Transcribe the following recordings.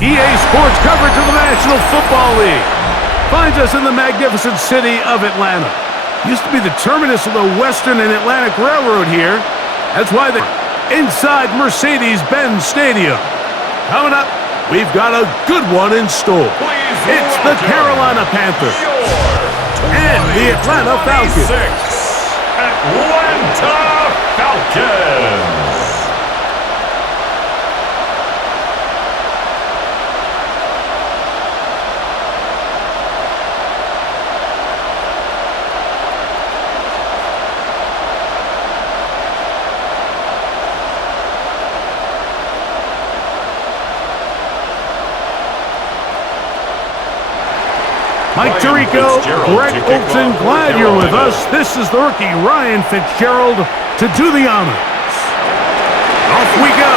EA Sports coverage of the National Football League finds us in the magnificent city of Atlanta. Used to be the terminus of the Western and Atlantic Railroad here. That's why they're inside Mercedes-Benz Stadium. Coming up, we've got a good one in store. It's the Carolina Panthers and the Atlanta Falcons. Atlanta Falcons. Mike Tirico, Greg Olson, glad you're with us. This is the rookie Ryan Fitzgerald to do the honors. Off we go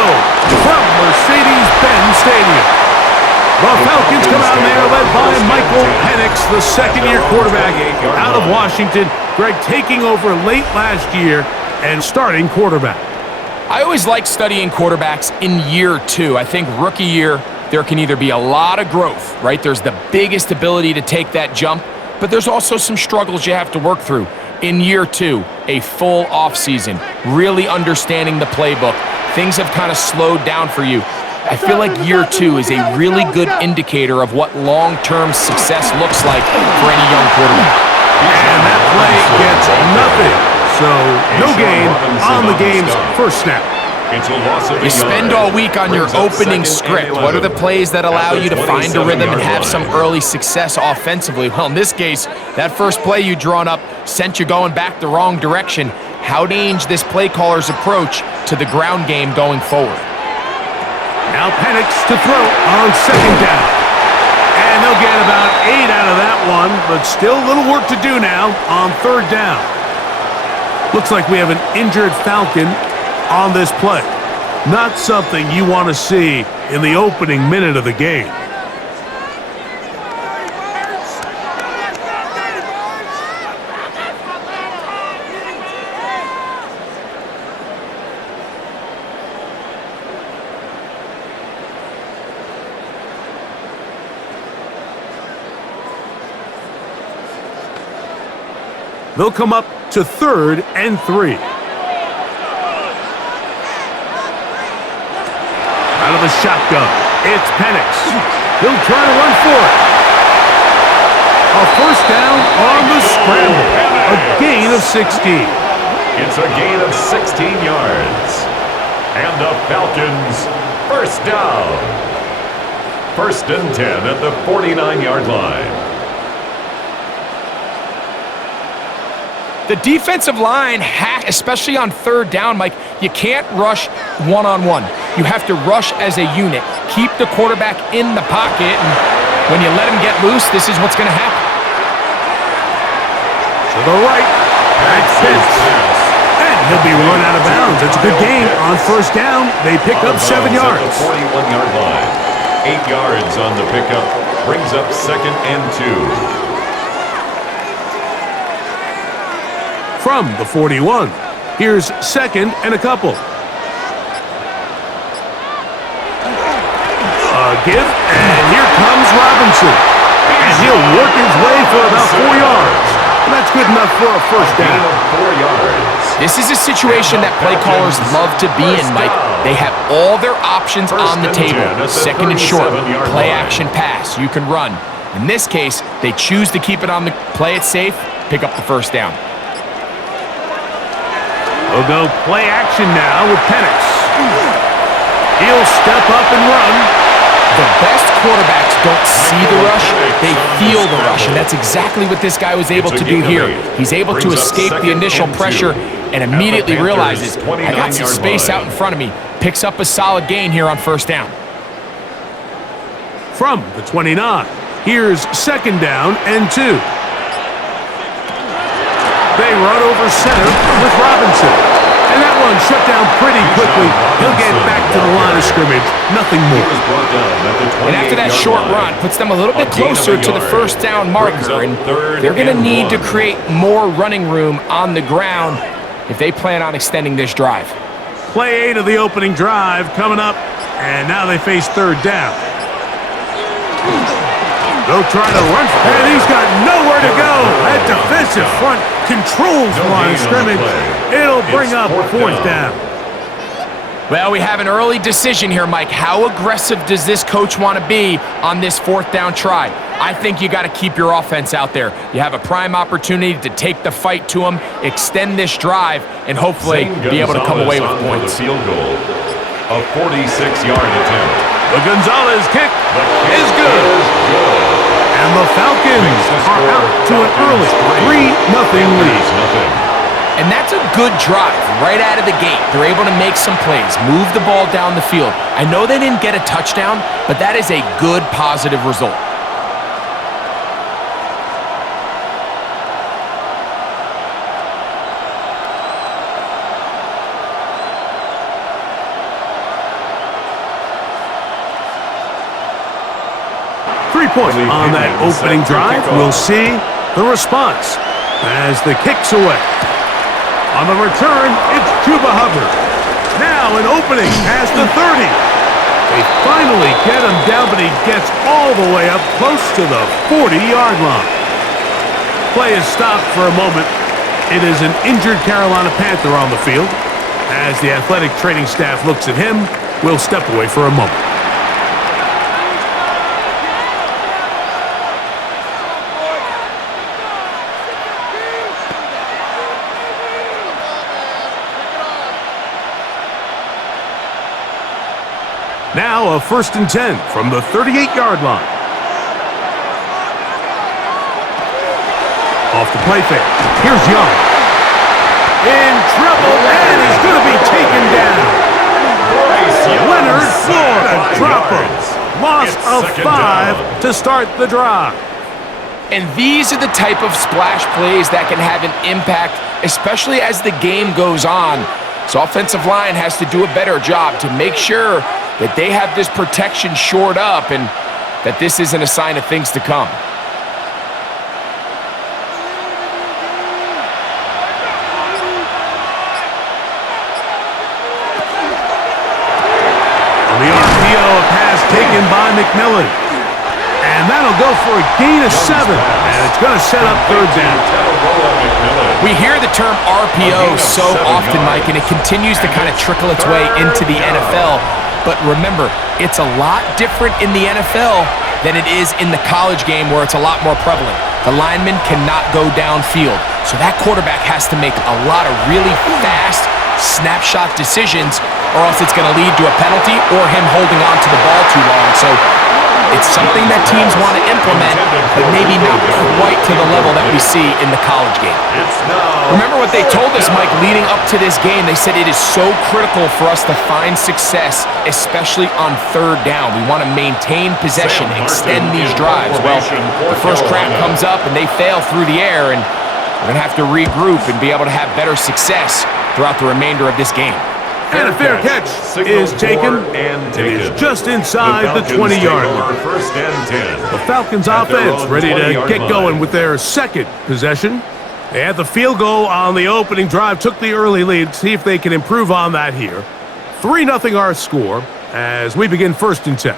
from Mercedes-Benz Stadium. The Falcons come out there led by Michael Penix, the second-year quarterback out of Washington. Greg taking over late last year and starting quarterback. I always like studying quarterbacks in year two. I think rookie year, there can either be a lot of growth, right? There's the biggest ability to take that jump, but there's also some struggles you have to work through. In year two, a full offseason, really understanding the playbook. Things have kind of slowed down for you. I feel like year two is a really good indicator of what long-term success looks like for any young quarterback. And that play gets nothing. So no gain on the game's first snap. You spend all week on your opening script. What are the plays that allow you to find a rhythm and have some early success offensively? Well, in this case, that first play you drawn up sent you going back the wrong direction. How to change this play caller's approach to the ground game going forward. Now Penix to throw on second down. And they'll get about 8 out of that one, but still a little work to do now on third down. Looks like we have an injured Falcon on this play. Not something you want to see in the opening minute of the game. They'll come up to 3rd and 3. Out of the shotgun, it's Penix. He'll try to run for it. A first down on the scramble. A gain of 16. It's a gain of 16 yards. And the Falcons, first down. 1st and 10 at the 49-yard line. The defensive line, especially on third down, Mike, you can't rush one-on-one. You have to rush as a unit. Keep the quarterback in the pocket, and when you let him get loose, this is what's going to happen. To the right, that's Pitts. And he'll be run out of bounds. It's a good game on first down. They pick up 7 yards. At the 41-yard line. 8 yards on the pickup. Brings up 2nd and 2. From the 41, here's 2nd and a couple. A give, and here comes Robinson. And he'll work his way for about 4 yards. And that's good enough for a first down. 4 yards. This is a situation that play callers love to be in, Mike. They have all their options on the table. 2nd and short, play action pass, you can run. In this case, they choose to keep it on the play it safe, pick up the first down. We'll go play action now with Penix. He'll step up and run. The best quarterbacks don't see the rush, they feel the rush, and that's exactly what this guy was able to do here. He's able to escape the initial pressure and immediately realizes, I got some space out in front of me. Picks up a solid gain here on first down. From the 29, here's 2nd down and 2. They run over center with Robinson. And that one shut down pretty quickly. He'll get back to the line of scrimmage. Nothing more. And after that short run, puts them a little bit closer to the first down marker. And they're going to need to create more running room on the ground if they plan on extending this drive. Play 8 of the opening drive coming up. And now they face 3rd down. They'll try to run, and he's got nowhere to go. That defensive front controls the line of scrimmage. It'll bring up fourth down. Well, we have an early decision here, Mike. How aggressive does this coach want to be on this fourth down try? I think you got to keep your offense out there. You have a prime opportunity to take the fight to them, extend this drive, and hopefully be able to come away with points. Field goal, a 46-yard attempt. The Gonzalez kick is good. And the Falcons are out to an early 3-0 lead. And that's a good drive right out of the gate. They're able to make some plays, move the ball down the field. I know they didn't get a touchdown, but that is a good, positive result. Points on that opening drive. We'll see the response as the kick's away. On the return, it's Chuba Hubbard. Now an opening past the 30. They finally get him down, but he gets all the way up close to the 40-yard line. Play is stopped for a moment. It is an injured Carolina Panther on the field. As the athletic training staff looks at him, we'll step away for a moment. Now a 1st and 10 from the 38-yard line. Off the play fake. Here's Young. In trouble, and he's going to be taken down. Leonard Floyd, a dropper. Loss of 5 to start the drive. And these are the type of splash plays that can have an impact, especially as the game goes on. So offensive line has to do a better job to make sure that they have this protection shored up and that this isn't a sign of things to come. On the RPO, a pass taken by McMillan. And that'll go for a gain of 7. And it's going to set up 3rd down. We hear the term RPO so often, Mike, and it continues to kind of trickle its way into the NFL. But remember, it's a lot different in the NFL than it is in the college game where it's a lot more prevalent. The lineman cannot go downfield. So that quarterback has to make a lot of really fast snapshot decisions or else it's going to lead to a penalty or him holding on to the ball too long. So it's something that teams want to implement, but maybe not quite to the level that we see in the college game. Remember what they told us, Mike, leading up to this game. They said it is so critical for us to find success, especially on 3rd down. We want to maintain possession, extend these drives. Well, the first crack comes up and they fail through the air, and we're going to have to regroup and be able to have better success throughout the remainder of this game. And a fair catch is taken, and it is just inside the 20-yard line. The Falcons offense ready to get going with their 2nd possession. They had the field goal on the opening drive, took the early lead. See if they can improve on that here. 3-0 our score as we begin 1st and 10.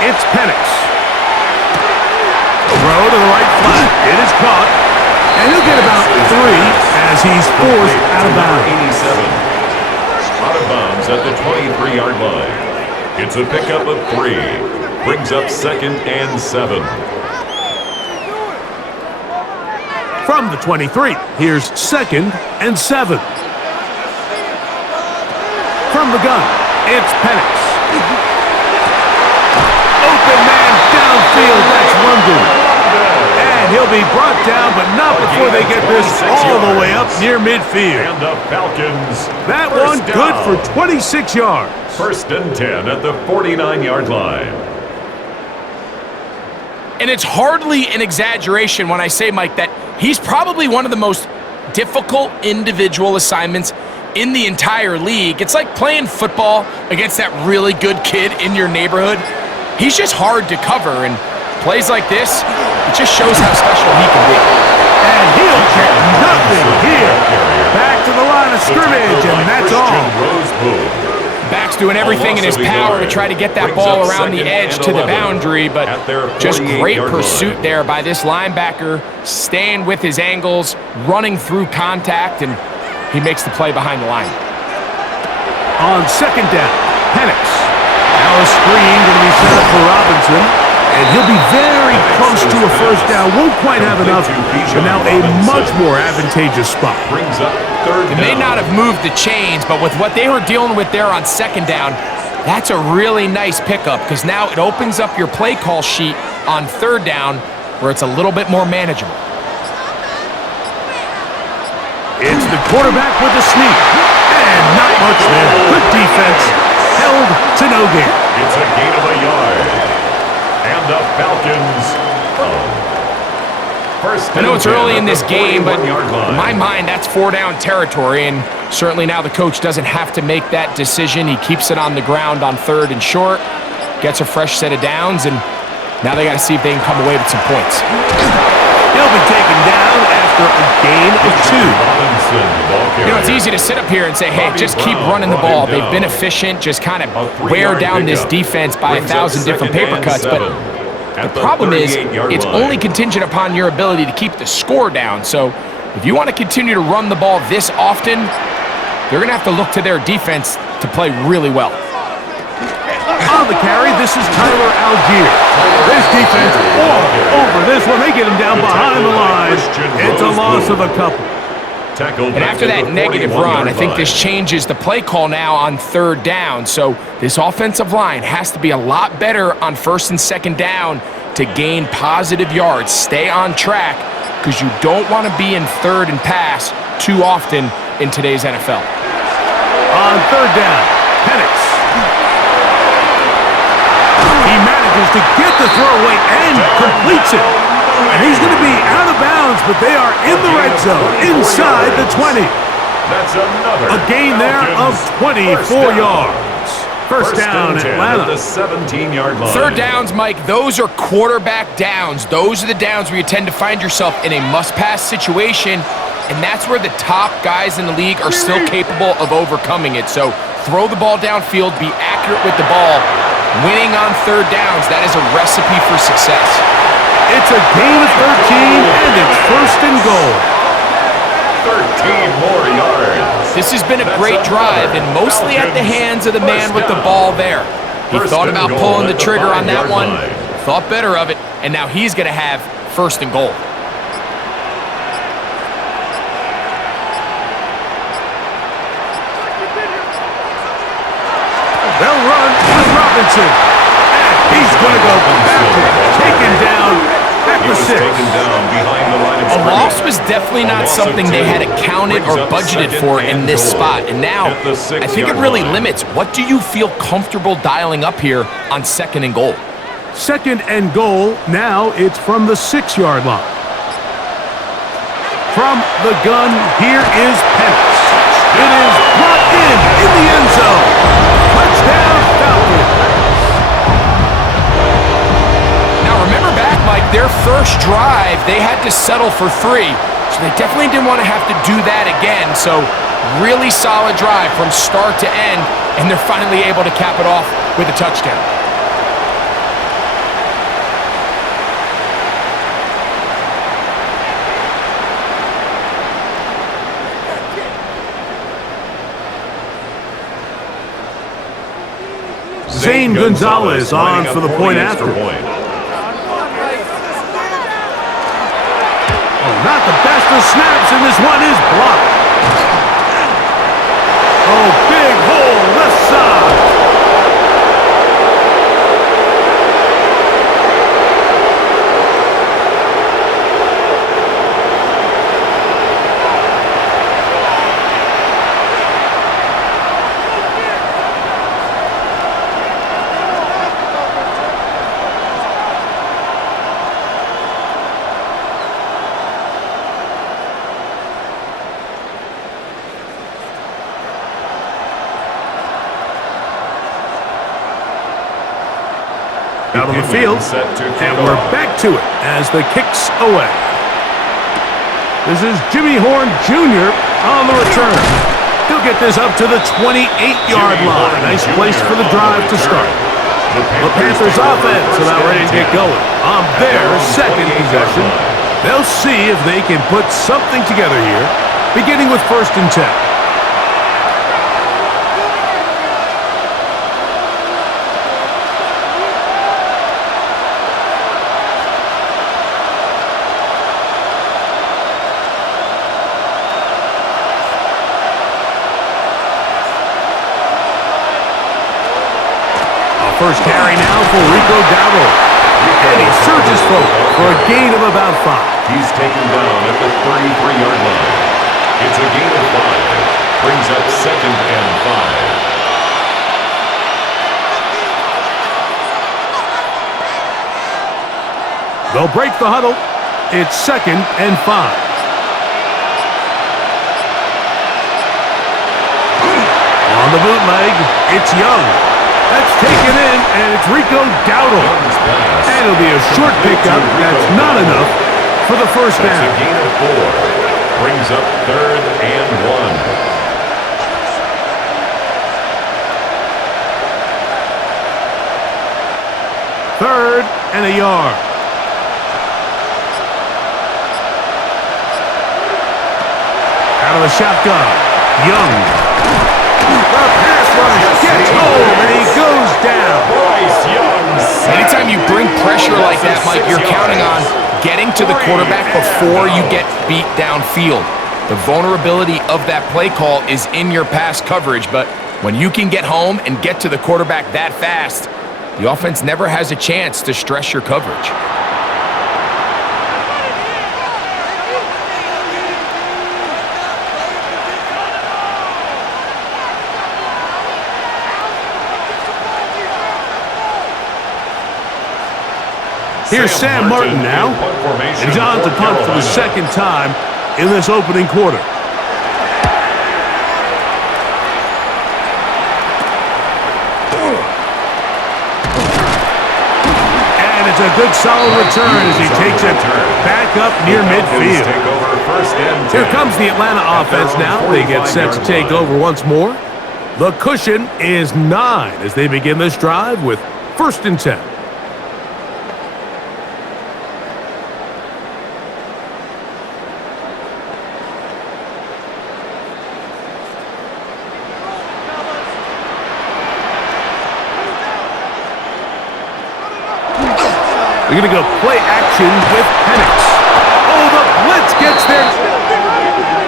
It's Penix. Throw to the right flat. It is caught. And he'll get about 3 as he's forced out of bounds. 87. Out of bounds at the 23-yard line. It's a pickup of 3. Brings up 2nd and 7. From the 23, here's 2nd and 7. From the gun, it's Penix. Open man downfield, that's London. And he'll be brought down, but not before they get this all the way up near midfield. And the Falcons. That one good for 26 yards. 1st and 10 at the 49-yard line. And it's hardly an exaggeration when I say, Mike, that he's probably one of the most difficult individual assignments in the entire league. It's like playing football against that really good kid in your neighborhood. He's just hard to cover, and plays like this, it just shows how special he can be. And he He'll get nothing here. Back to the line of scrimmage, and that's all. Back's doing everything in his power to try to get that ball around the edge to the boundary, but just great pursuit there by this linebacker, staying with his angles, running through contact, and he makes the play behind the line. On second down, Penix. Now a screen going to be set up for Robinson, and he'll be very close to a first down. Won't quite have enough, but now a much more advantageous spot. They may not have moved the chains, but with what they were dealing with there on second down, that's a really nice pickup because now it opens up your play call sheet on third down where it's a little bit more manageable. It's the quarterback with the sneak, and not much there. Good defense, held to no gain. It's a gain of a yard, and the Falcons. I know it's early in this game, but in my mind, that's 4-down territory, and certainly now the coach doesn't have to make that decision. He keeps it on the ground on third and short, gets a fresh set of downs, and now they got to see if they can come away with some points. He'll be taken down after a gain of 2. You know, it's easy to sit up here and say, hey, just keep running the ball. They've been efficient, just kind of wear down this defense by 1,000 different paper cuts, but the problem is it's only contingent upon your ability to keep the score down. So if you want to continue to run the ball this often, they're going to have to look to their defense to play really well. On the carry, this is Tyler Algier. This defense all over this one. They get him down behind the line. It's a loss of a couple. And after that negative run, I think this changes the play call now on third down. So this offensive line has to be a lot better on first and second down to gain positive yards. Stay on track because you don't want to be in third and pass too often in today's NFL. On third down, Penix. He manages to get the throw away and completes it. And he's going to be out of bounds, but they are in the red zone, inside the 20. That's another. A gain there of 24 yards. First down, Atlanta. The 17-yard line. Third downs, Mike, those are quarterback downs. Those are the downs where you tend to find yourself in a must-pass situation, and that's where the top guys in the league are still capable of overcoming it. So throw the ball downfield, be accurate with the ball. Winning on third downs, that is a recipe for success. It's a gain of 13, and it's first and goal. 13 more yards. This has been a great drive, and mostly at the hands of the man with the ball there. He thought about pulling the trigger on that one, thought better of it, and now he's going to have first and goal. They'll run with Robinson. And he's going to go back, taken down at the 6. A loss was definitely not something they had accounted or budgeted for in this spot. And now, I think it really limits. What do you feel comfortable dialing up here on second and goal? Second and goal, now it's from the 6-yard line. From the gun, here is Penix. It is brought in the end zone. Touchdown, Falcons. Now remember back, Mike, their first drive, they had to settle for 3. So they definitely didn't want to have to do that again. So really solid drive from start to end, and they're finally able to cap it off with a touchdown. Zane Gonzalez on for the point after. Oh, not the best of snaps, and this one is blocked. Oh, big hole left side. Out on the field, and we're back to it as the kick's away. This is Jimmy Horn Jr. on the return. He'll get this up to the 28-yard line. Nice place for the drive to start. The Panthers offense about ready to get going on their second possession. They'll see if they can put something together here, beginning with 1st and 10. First carry now for Rico Dowdle. And he surges forward for a gain of about 5. He's taken down at the 33-yard line. It's a gain of 5. Brings up 2nd and 5. They'll break the huddle. It's 2nd and 5. On the bootleg, it's Young. That's taken in, and it's Rico Dowdle. And it'll be a short pickup. That's not enough for the first down. That's a gain of 4. Brings up 3rd and 1. 3rd and a yard. Out of the shotgun, Young. The pass rush gets home, and he goes down. Anytime you bring pressure like that, Mike, you're counting on getting to the quarterback before you get beat downfield. The vulnerability of that play call is in your pass coverage, but when you can get home and get to the quarterback that fast, the offense never has a chance to stress your coverage. Here's Sam Martin now, and he's on to punt for the 2nd time in this opening quarter. And it's a good solid return as he takes it back up near midfield. Here comes the Atlanta offense now. They get set to take over once more. The cushion is 9 as they begin this drive with 1st and 10. We're going to go play action with Penix. Oh, the blitz gets there.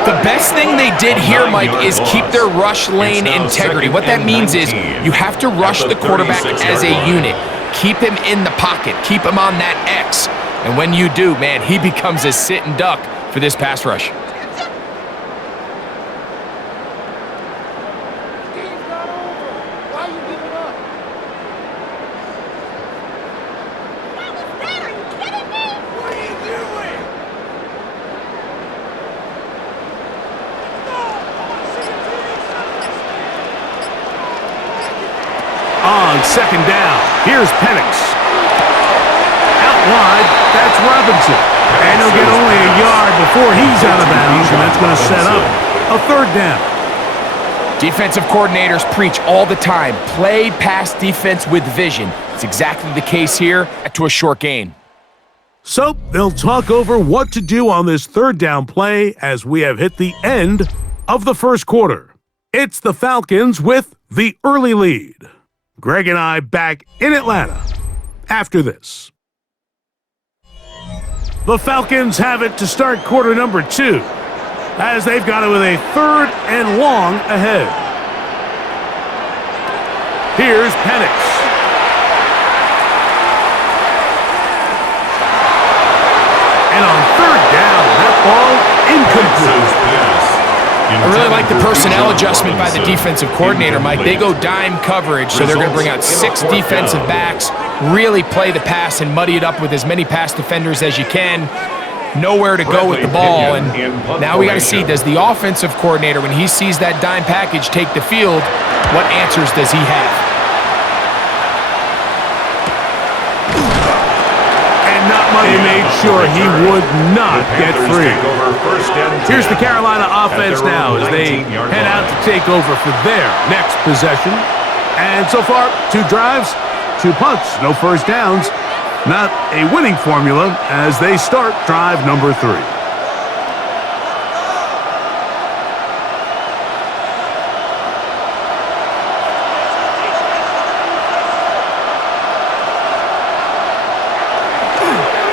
The best thing they did here, Mike, is keep their rush lane integrity. What that means is you have to rush the quarterback as a unit. Keep him in the pocket. Keep him on that X. And when you do, man, he becomes a sit and duck for this pass rush. On 2nd down, here's Penix. Out wide, that's Robinson. And he'll get only a yard before he's out of bounds, and that's going to set up a 3rd down. Defensive coordinators preach all the time, play pass defense with vision. It's exactly the case here to a short gain. So they'll talk over what to do on this 3rd down play as we have hit the end of the 1st quarter. It's the Falcons with the early lead. Greg and I back in Atlanta after this. The Falcons have it to start quarter number 2 as they've got it with a 3rd and long ahead. Here's Penix. And on 3rd down, that ball incomplete. I really like the personnel adjustment by the defensive coordinator, Mike. They go dime coverage, so they're going to bring out 6 defensive backs, really play the pass and muddy it up with as many pass defenders as you can. Nowhere to go with the ball, and now we got to see, does the offensive coordinator, when he sees that dime package take the field, what answers does he have? And not money made sure he would not get free. Here's the Carolina offense now as they head out to take over for their next possession. And so far, 2 drives, 2 punts, no first downs. Not a winning formula as they start drive number 3.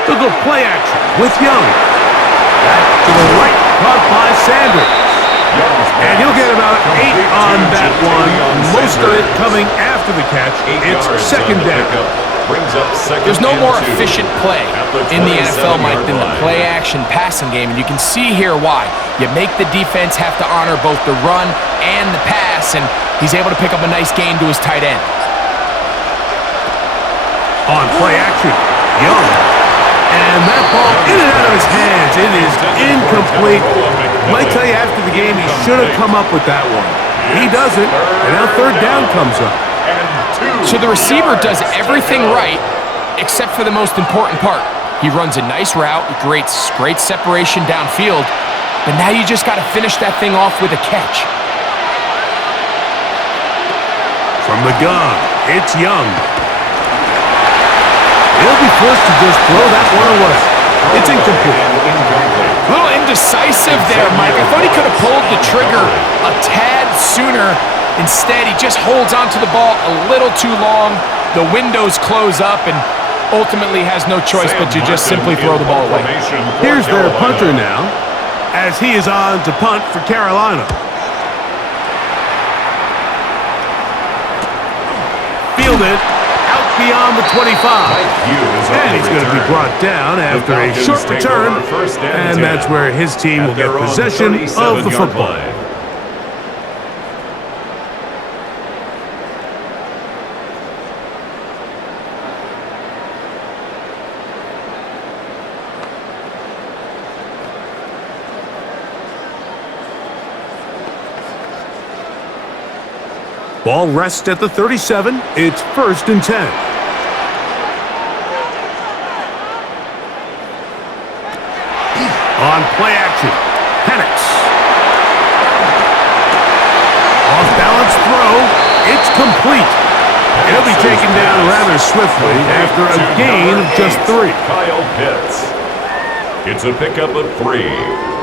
They'll go play action with Young. Back to the right, caught by Sanders. And he'll get about 8 on that one. Most of it coming after the catch. It's second down. There's no more efficient play in the NFL, Mike, than the play-action passing game, and you can see here why. You make the defense have to honor both the run and the pass, and he's able to pick up a nice gain to his tight end. On play action, Young. And that ball in and out of his hands. It is incomplete. Might tell you after the game he should have come up with that one. He doesn't, and now third down comes up. So the receiver does everything right except for the most important part. He runs a nice route, creates great separation downfield, but now you just got to finish that thing off with a catch. From the gun, it's Young. He'll be forced to just throw that one away. It's incomplete. A little indecisive there, Mike. I thought he could have pulled the trigger a tad sooner. Instead, he just holds onto the ball a little too long. The windows close up and ultimately has no choice but to just simply throw the ball away. Here's their punter now as he is on to punt for Carolina. Fielded. Beyond the 25. And he's going to be brought down after a short return. And that's where his team will get possession of the football. Ball rests at the 37. It's 1st and 10. On play action, Penix. Off-balance throw. It's complete. It'll be taken down rather swiftly after a gain of just 3. Kyle Pitts. It's a pickup of 3.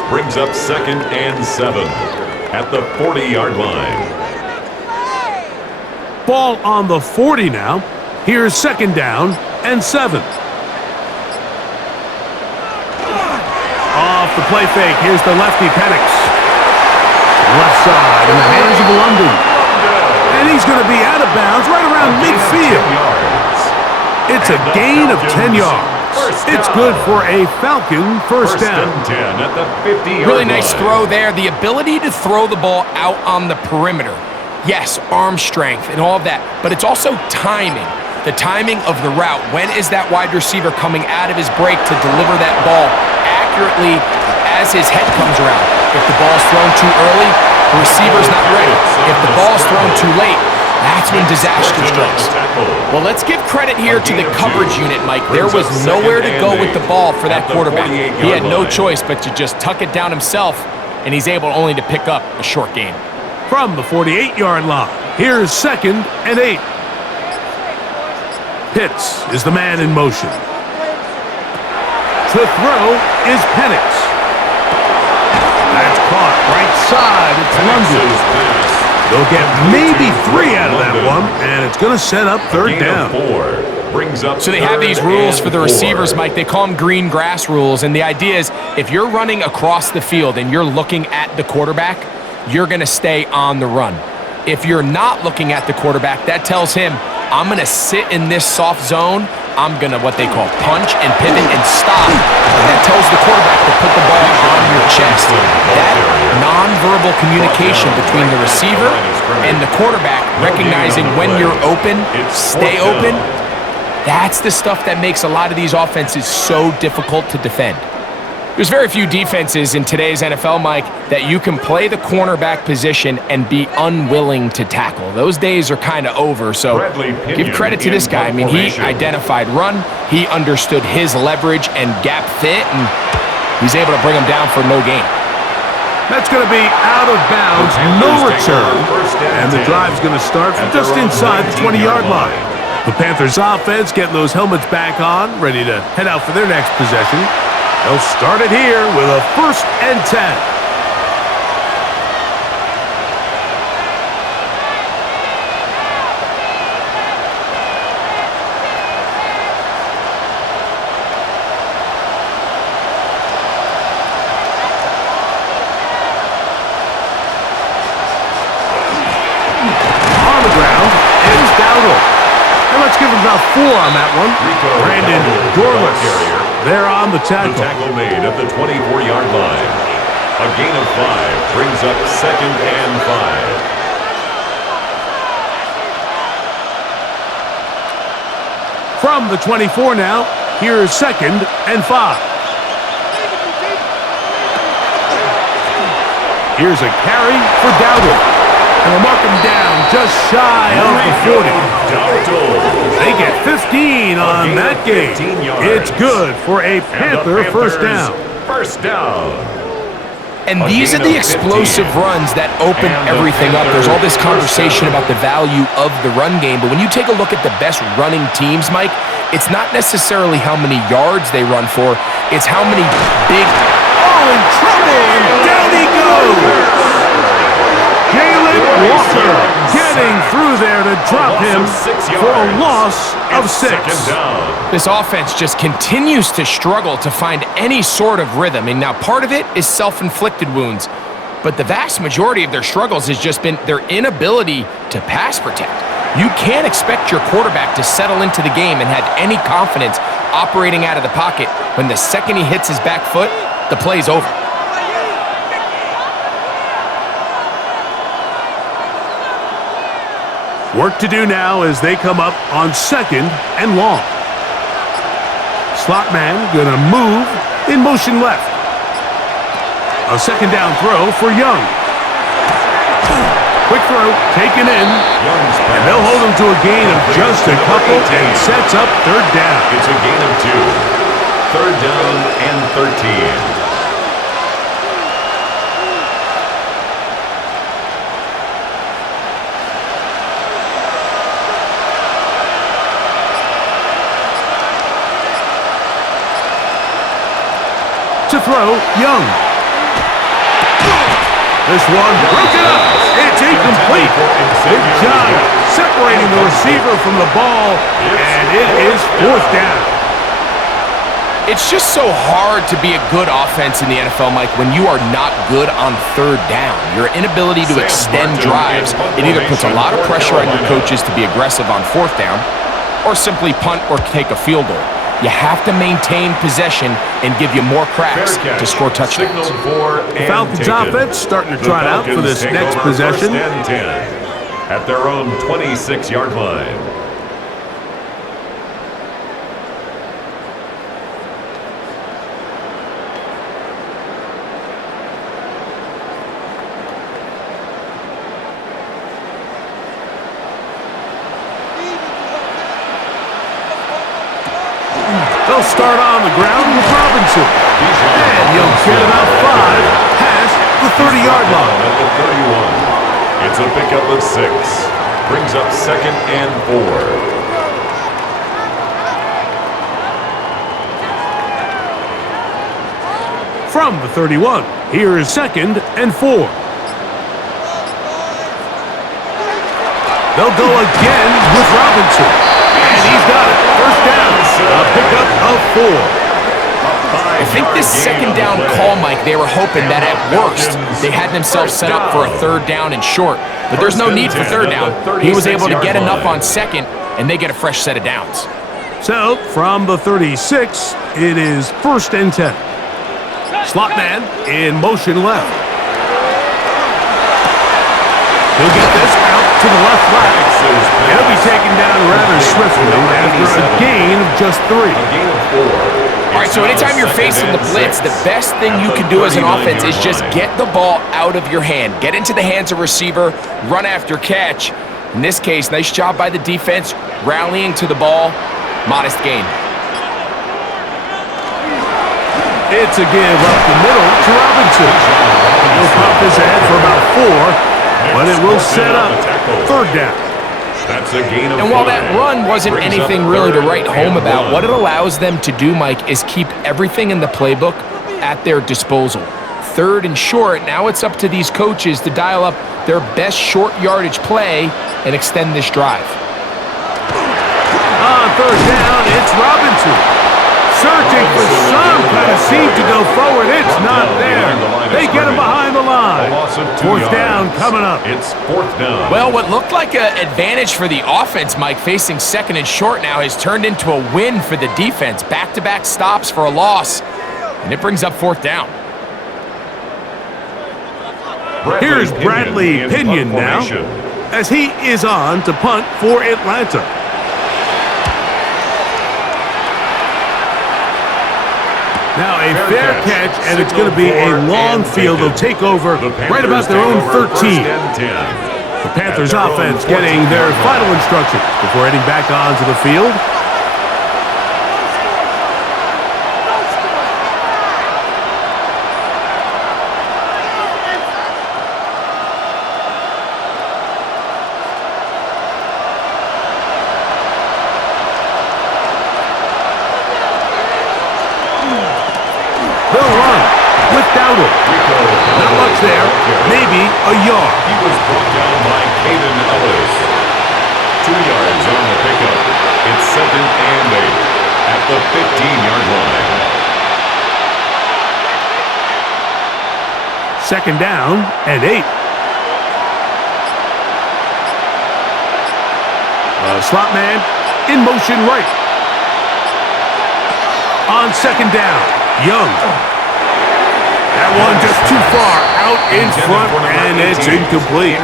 Brings up 2nd and 7 at the 40-yard line. Ball on the 40 now. Here's 2nd down and 7. Off the play fake. Here's the lefty Penix. Left side in the hands of London. And he's going to be out of bounds right around midfield. It's a gain of 10 yards. It's good for a Falcon first down. At the 50-yard Really nice throw there. The ability to throw the ball out on the perimeter. Yes, arm strength and all of that, but it's also timing. The timing of the route. When is that wide receiver coming out of his break to deliver that ball accurately as his head comes around? If the ball's thrown too early, the receiver's not ready. If the ball's thrown too late, that's when disaster strikes. Well, let's give credit here to the coverage unit, Mike. There was nowhere to go with the ball for that quarterback. He had no choice but to just tuck it down himself, and he's able only to pick up a short gain. From the 48-yard line, here's 2nd and 8. Pitts is the man in motion. To throw is Penix. That's caught right side. It's London. They'll get maybe 3 out of that one, and it's going to set up 3rd down. So they have these rules for the receivers, Mike. They call them green grass rules, and the idea is if you're running across the field and you're looking at the quarterback, you're going to stay on the run. If you're not looking at the quarterback, that tells him, I'm going to sit in this soft zone. I'm going to what they call punch and pivot and stop. And that tells the quarterback to put the ball on your chest. That nonverbal communication between the receiver and the quarterback, recognizing when you're open, stay open, that's the stuff that makes a lot of these offenses so difficult to defend. There's very few defenses in today's NFL, Mike, that you can play the cornerback position and be unwilling to tackle. Those days are kind of over, so give credit to this guy. I mean, he identified run, he understood his leverage and gap fit, and he's able to bring him down for no gain. That's going to be out of bounds, no return, and the drive's going to start from just inside the 20-yard line. The Panthers offense getting those helmets back on, ready to head out for their next possession. They'll start it here with a 1st and 10. On the ground, it's Dowdle. And let's give him about 4 on that one. Brandon Dorless. They're on the tackle. The tackle made at the 24-yard line. A gain of 5 brings up 2nd and 5. From the 24 now, here's 2nd and 5. Here's a carry for Dowdle. And they'll mark him down just shy of the 40. They get 15 on that game. It's good for a Panther first down. First down. And these are the explosive runs that open everything up. There's all this conversation about the value of the run game, but when you take a look at the best running teams, Mike, it's not necessarily how many yards they run for, it's how many big... Oh, in trouble, and down he goes! Jalen Walker getting through there to drop him for a loss of 6. This offense just continues to struggle to find any sort of rhythm. And now part of it is self-inflicted wounds, but the vast majority of their struggles has just been their inability to pass protect. You can't expect your quarterback to settle into the game and have any confidence operating out of the pocket when the second he hits his back foot, the play's over. Work to do now as they come up on 2nd and long. Slot man gonna move in motion left. A 2nd down throw for Young. Quick throw taken in, and they'll hold him to a gain of just a couple and sets up 3rd down. It's a gain of 2. 3rd down and 13. To throw, Young. This one broken up. It's incomplete. Good job separating the receiver from the ball, and it is 4th down. It's just so hard to be a good offense in the NFL, Mike, when you are not good on 3rd down. Your inability to extend drives, it either puts a lot of pressure on your coaches to be aggressive on 4th down or simply punt or take a field goal. You have to maintain possession and give you more cracks to score touchdowns. The Falcons offense starting to try out for this next possession. 1st and 10 at their own 26-yard line. They'll start on the ground with Robinson. And he'll get about 5 past the 30-yard line. At the 31. It's a pickup of 6. Brings up 2nd and 4. From the 31, here is 2nd and 4. They'll go again with Robinson. And he's got it. 1st down. A pickup of 4. I think this 2nd down call, Mike, they were hoping that at worst they had themselves set up for a 3rd down and short. But there's no need for 3rd down. He was able to get enough on 2nd, and they get a fresh set of downs. So, from the 36, it is 1st and 10. Slot man in motion left. He'll get this out to the left flat. He'll be taken down rather swiftly after a gain of just 3. A gain of 4. All right, so anytime you're facing the blitz, the best thing you can do as an offense is just get the ball out of your hand. Get into the hands of receiver, run after catch. In this case, nice job by the defense, rallying to the ball. Modest gain. It's a give up the middle to Robinson. He'll pop his head for about 4, but it will set up 3rd down. That's a gain of And while 5. that run wasn't anything really to write home about, what it allows them to do, Mike, is keep everything in the playbook at their disposal. 3rd and short, now it's up to these coaches to dial up their best short yardage play and extend this drive. On 3rd down, it's Robinson. Searching for some kind of seam to go forward. It's not there. They get him behind the line. 4th down coming up. It's 4th down. Well, what looked like an advantage for the offense, Mike, facing 2nd and short now, has turned into a win for the defense. Back-to-back stops for a loss, and it brings up 4th down. Here's Bradley Pinion now, as he is on to punt for Atlanta. Now a fair catch, and it's going to be a long field. They'll take over right about their own 13. The Panthers offense getting their final instructions before heading back onto the field. Not much there, maybe a yard. He was brought down by Caden Ellis. 2 yards on the pickup. It's 2nd and 8 at the 15-yard line. 2nd down and 8. Slot man in motion right. On 2nd down, Young. That one just too far out in front, and it's incomplete.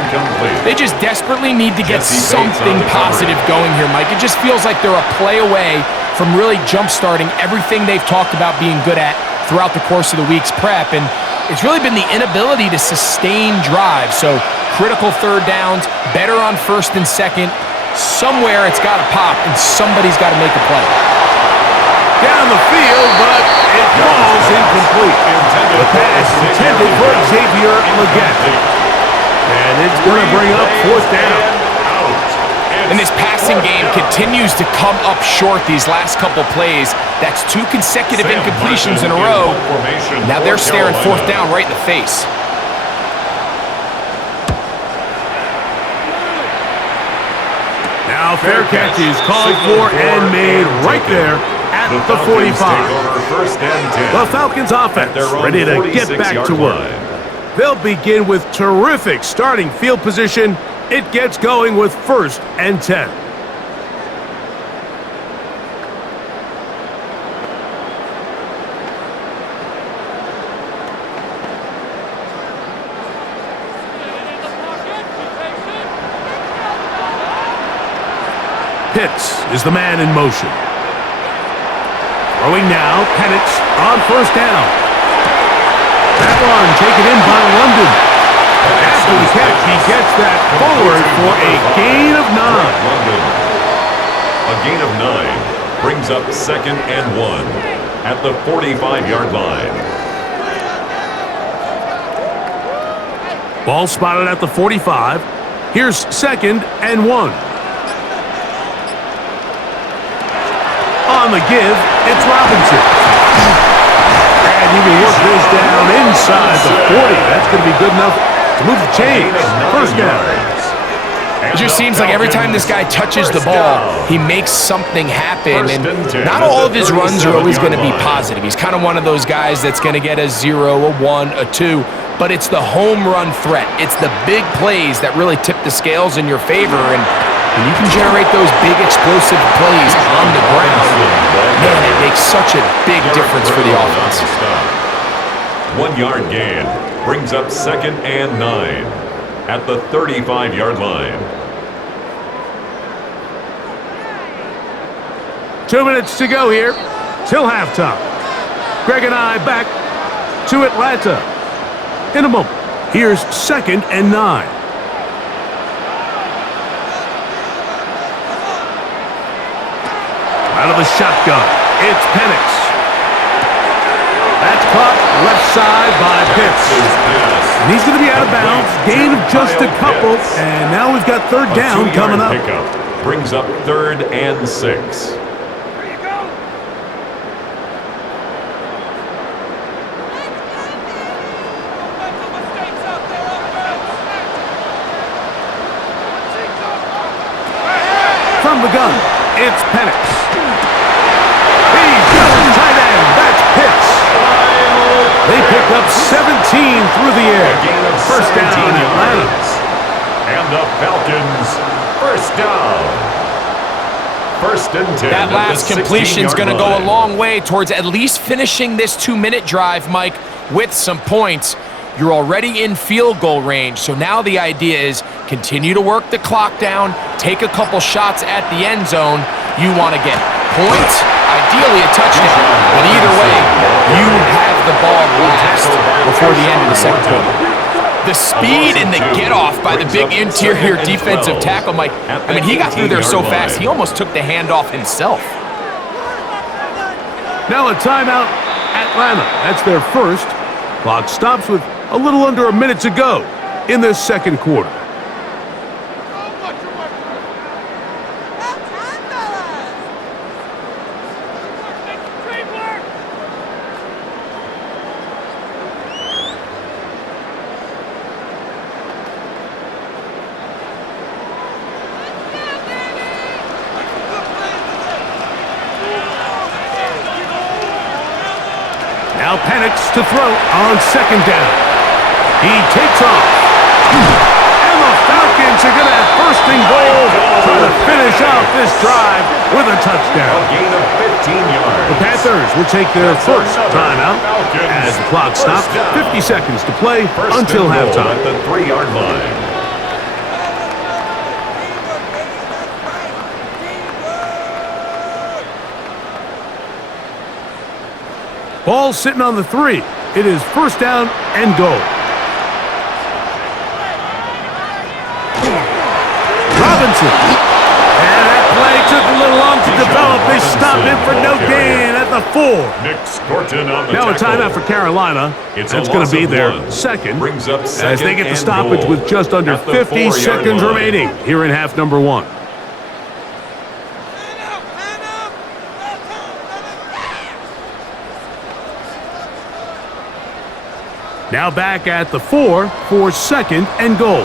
They just desperately need to get something positive going here, Mike. It just feels like they're a play away from really jump-starting everything they've talked about being good at throughout the course of the week's prep, and it's really been the inability to sustain drives. So critical 3rd downs, better on 1st and 2nd. Somewhere it's got to pop, and somebody's got to make a play. Down the field, but it falls incomplete. The pass intended for Xavier Legette. And it's going to bring up 4th down. And this passing game continues to come up short these last couple plays. That's 2 consecutive incompletions in a row. Now they're staring 4th down right in the face. Now fair catch is called for and made right there at the 45. The Falcons offense ready to get back to work. They'll begin with terrific starting field position. It gets going with 1st and 10. Pitts is the man in motion. Throwing now, Penix on 1st down. That one taken in by London. After the catch, he gets that forward for a gain of 9. A gain of 9 brings up 2nd and 1 at the 45-yard line. Ball spotted at the 45. Here's 2nd and 1. On the give, it's Robinson. And he will work this down inside the 40. That's going to be good enough to move the chains. 1st down. It just seems like every time this guy touches the ball, he makes something happen. And not all of his runs are always going to be positive. He's kind of one of those guys that's going to get a 0, a 1, a 2. But it's the home run threat. It's the big plays that really tip the scales in your favor. And when you can generate those big explosive plays on the ground, man, it makes such a big difference for the offense. 1 yard gain brings up 2nd and 9 at the 35-yard line. 2 minutes to go here till halftime. Greg and I back to Atlanta in a moment. Here's 2nd and 9. Out of the shotgun, it's Penix. That's caught left side by Pitts. And he's going to be out of bounds. Gain of just a couple. And now we've got 3rd down coming up. Pickup brings up 3rd and 6. From the gun, it's Penix. He's got his tight end. That's Pitts. They pick up 17 through the air. First down, Atlanta. And the Falcons, first down. 1st and 10. That last completion is going to go a long way towards at least finishing this 2-minute drive, Mike, with some points. You're already in field goal range, so now the idea is continue to work the clock down, take a couple shots at the end zone. You want to get points, ideally a touchdown, but either way, you have the ball last before the end of the 2nd quarter. The speed and the get-off by the big interior defensive tackle, Mike. I mean, he got through there so fast, he almost took the handoff himself. Now a timeout, Atlanta. That's their first. Clock stops with a little under a minute to go in the 2nd quarter. Now Penix to throw on 2nd down. He takes off. And the Falcons are going to have 1st and goal, trying to finish off this drive with a touchdown. A gain of 15 yards. The Panthers will take their first timeout as the clock stops. 50 seconds to play until halftime. At the 3-yard line. Ball sitting on the 3. It is 1st down and goal. Robinson. And that play took a little long to develop. They stopped him for no gain at the 4. Nick Scorton on the Now a tackle. timeout for Carolina. It's That's a going to loss be of their 1. 2nd Brings up as they 2nd get the and stoppage goal with just under at the 50 4-yard seconds line. remaining here in half number 1. Now back at the 4 for 2nd and goal.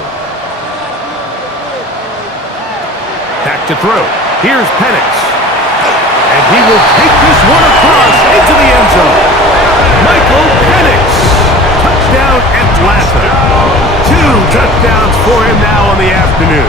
Back to throw. Here's Penix. And he will take this one across into the end zone. Michael Penix. Touchdown Atlanta. 2 touchdowns for him now on the afternoon.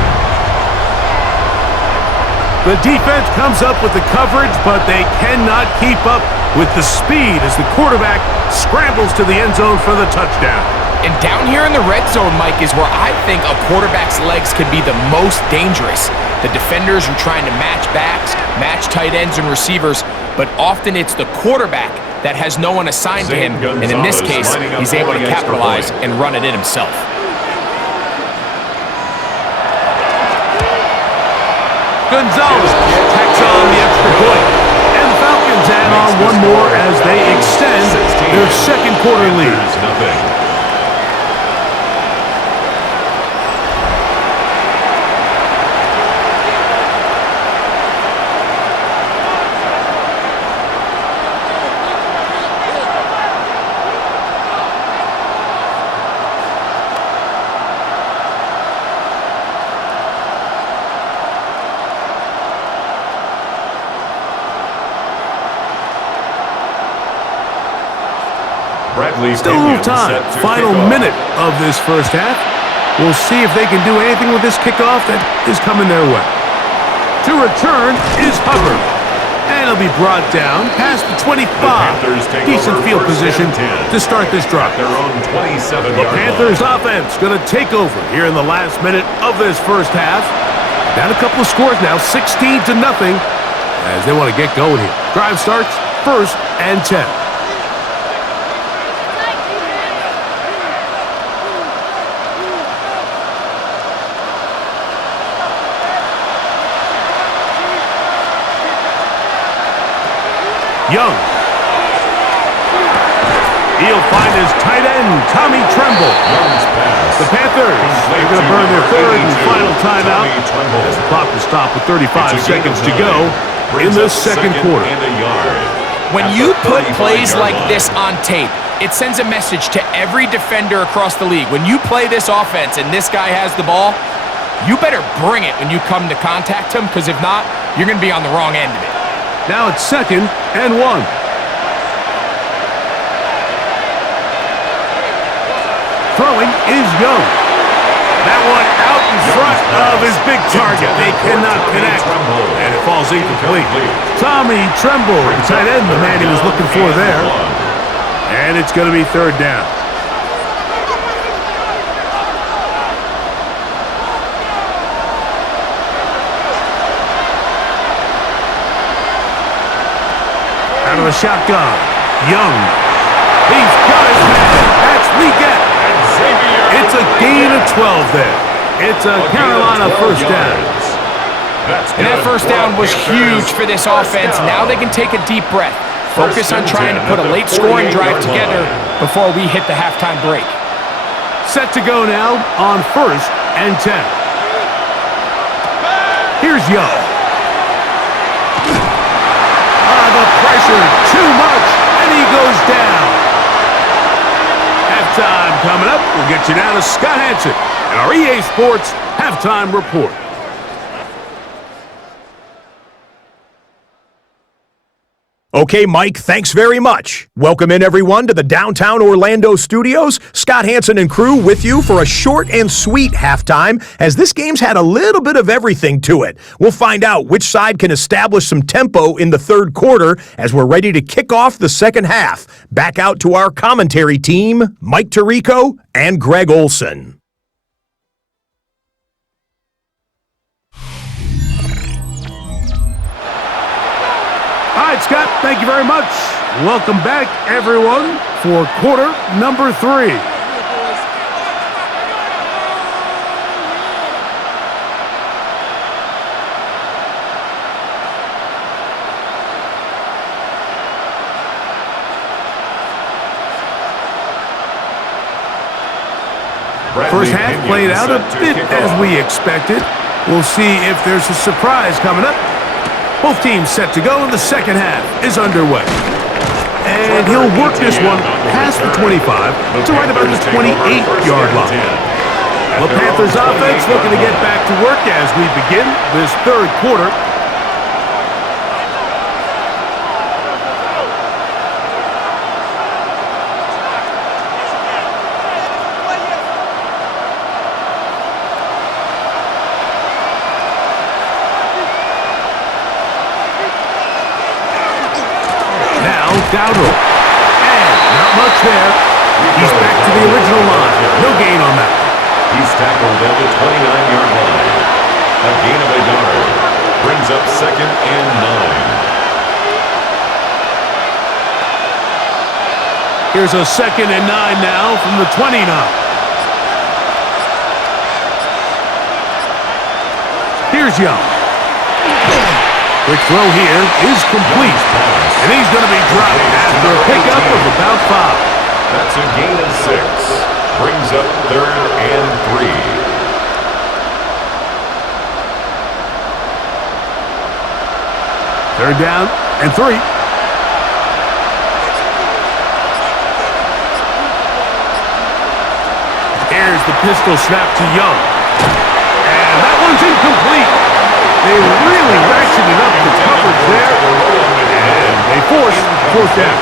The defense comes up with the coverage, but they cannot keep up with the speed as the quarterback scrambles to the end zone for the touchdown. And down here in the red zone, Mike, is where I think a quarterback's legs could be the most dangerous. The defenders are trying to match backs, match tight ends and receivers, but often it's the quarterback that has no one assigned to him, and in this case, he's able to capitalize and run it in himself. Gonzalez tacks on the extra point. And the Falcons add on one more as they extend their 2nd quarter lead. Nothing. Still a little time. Final minute of this first half. We'll see if they can do anything with this kickoff that is coming their way. To return is Hubbard. And he'll be brought down past the 25. Decent field position to start this drive. Their own 27-yard The Panthers offense going to take over here in the last minute of this first half. Down a couple of scores now, 16-0, as they want to get going here. Drive starts 1st and 10. Young. He'll find his tight end, Tommy Tremble. The Panthers are going to burn their third and final timeout as the clock will stop with 35 seconds to go in the second quarter. When you put plays like this on tape, it sends a message to every defender across the league. When you play this offense and this guy has the ball, you better bring it when you come to contact him, because if not, you're going to be on the wrong end of it. Now it's 2nd and 1. Throwing is Young. That one out in front of his big target. They cannot connect, and it falls incomplete. Tommy Tremble, the tight end, the man he was looking for there. And it's going to be 3rd down. Out of the shotgun, Young. He's got his man. That's Leggett. It's a gain of 12 there. It's a Carolina first down. And that first down was huge for this offense. Now they can take a deep breath. Focus on trying to put a late scoring drive together before we hit the halftime break. Set to go now on 1st and 10. Here's Young. The pressure, too much, and he goes down. Halftime coming up. We'll get you now to Scott Hanson and our EA Sports Halftime Report. Okay, Mike, thanks very much. Welcome in, everyone, to the downtown Orlando studios. Scott Hanson and crew with you for a short and sweet halftime, as this game's had a little bit of everything to it. We'll find out which side can establish some tempo in the third quarter as we're ready to kick off the second half. Back out to our commentary team, Mike Tirico and Greg Olson. All right, Scott, thank you very much. Welcome back, everyone, for quarter number 3. First half played out a bit as we expected. We'll see if there's a surprise coming up. Both teams set to go, and the second half is underway. And he'll work this one past the 25 to right about the 28-yard line. The Panthers offense looking to get back to work as we begin this third quarter. Dowdle. And not much there. He's back to the original line. No gain on that. He's tackled at the 29-yard line. A gain of a yard. Brings up 2nd and 9. Here's a 2nd and 9 now from the 29. Here's Young. Quick throw here is complete. And he's going to be dropped after a pickup of about 5. That's a gain of 6. Brings up 3rd and 3. Third down and 3. Here's the pistol snap to Young. And that one's incomplete. They really ratcheted up the coverage there. And they force 4th down.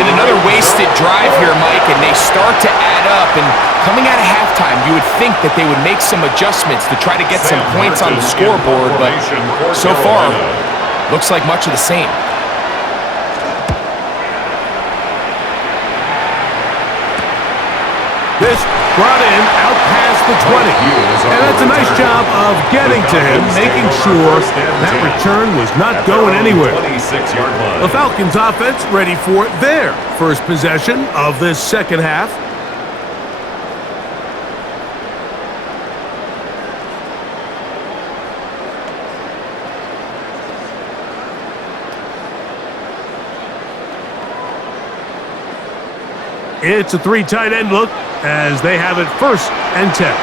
And another wasted drive here, Mike, and they start to add up. And coming out of halftime, you would think that they would make some adjustments to try to get some points on the scoreboard, but so far, looks like much of the same. This brought in out past the 20. And that's a nice job of getting to him, making sure that return was not going anywhere. The Falcons offense ready for their first possession of this second half. It's a 3 tight end look as they have it 1st and 10.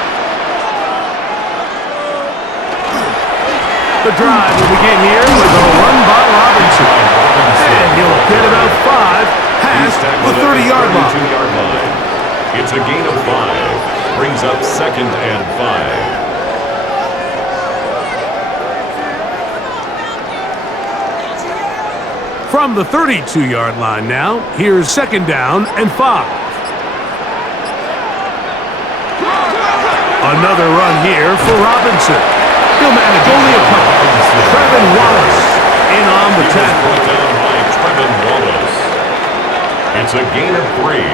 The drive will begin here with a run by Robinson. And he'll get about 5 past the 30-yard line. It's a gain of 5. Brings up 2nd and 5. From the 32-yard line now, here's 2nd down and 5. Another run here for Robinson. He'll manage only a couple. Trevin Wallace in on the tackle. Down by Trevin Wallace. It's a gain of 3.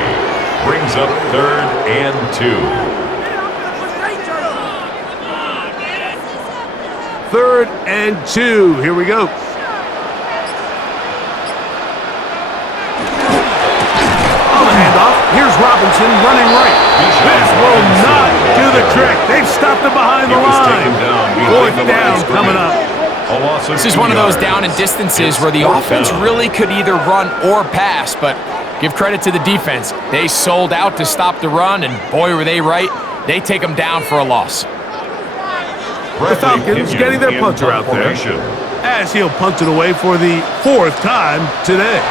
Brings up 3rd and 2. 3rd and 2. Here we go. Here's Robinson running right. This will not do the trick. They've stopped him behind the line. 4th down coming up. This is one of those down and distances where the offense really could either run or pass, but give credit to the defense. They sold out to stop the run, and boy, were they right. They take them down for a loss. The Falcons getting their punter out there as he'll punt it away for the 4th time today.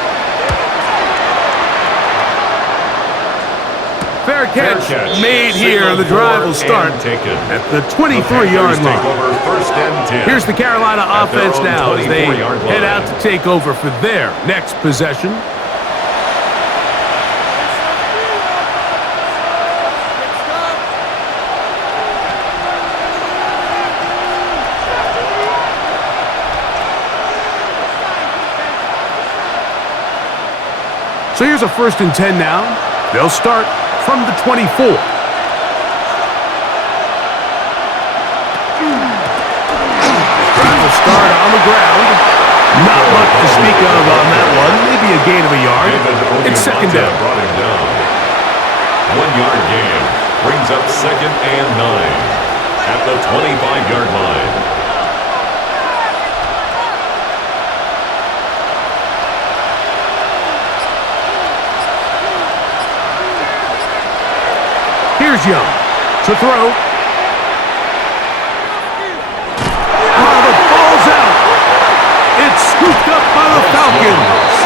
Fair catch made here. The drive will start at the 23-yard line. Here's the Carolina offense now as they head out to take over for their next possession. So here's a 1st and 10 now. They'll start from the 24. Drive will start on the ground. Not much to speak of on that one. Maybe a gain of a yard. It's 2nd down. 1-yard gain. Brings up 2nd and 9 at the 25-yard line. Here's Young to throw. Oh, the ball's out. It's scooped up by the Falcons.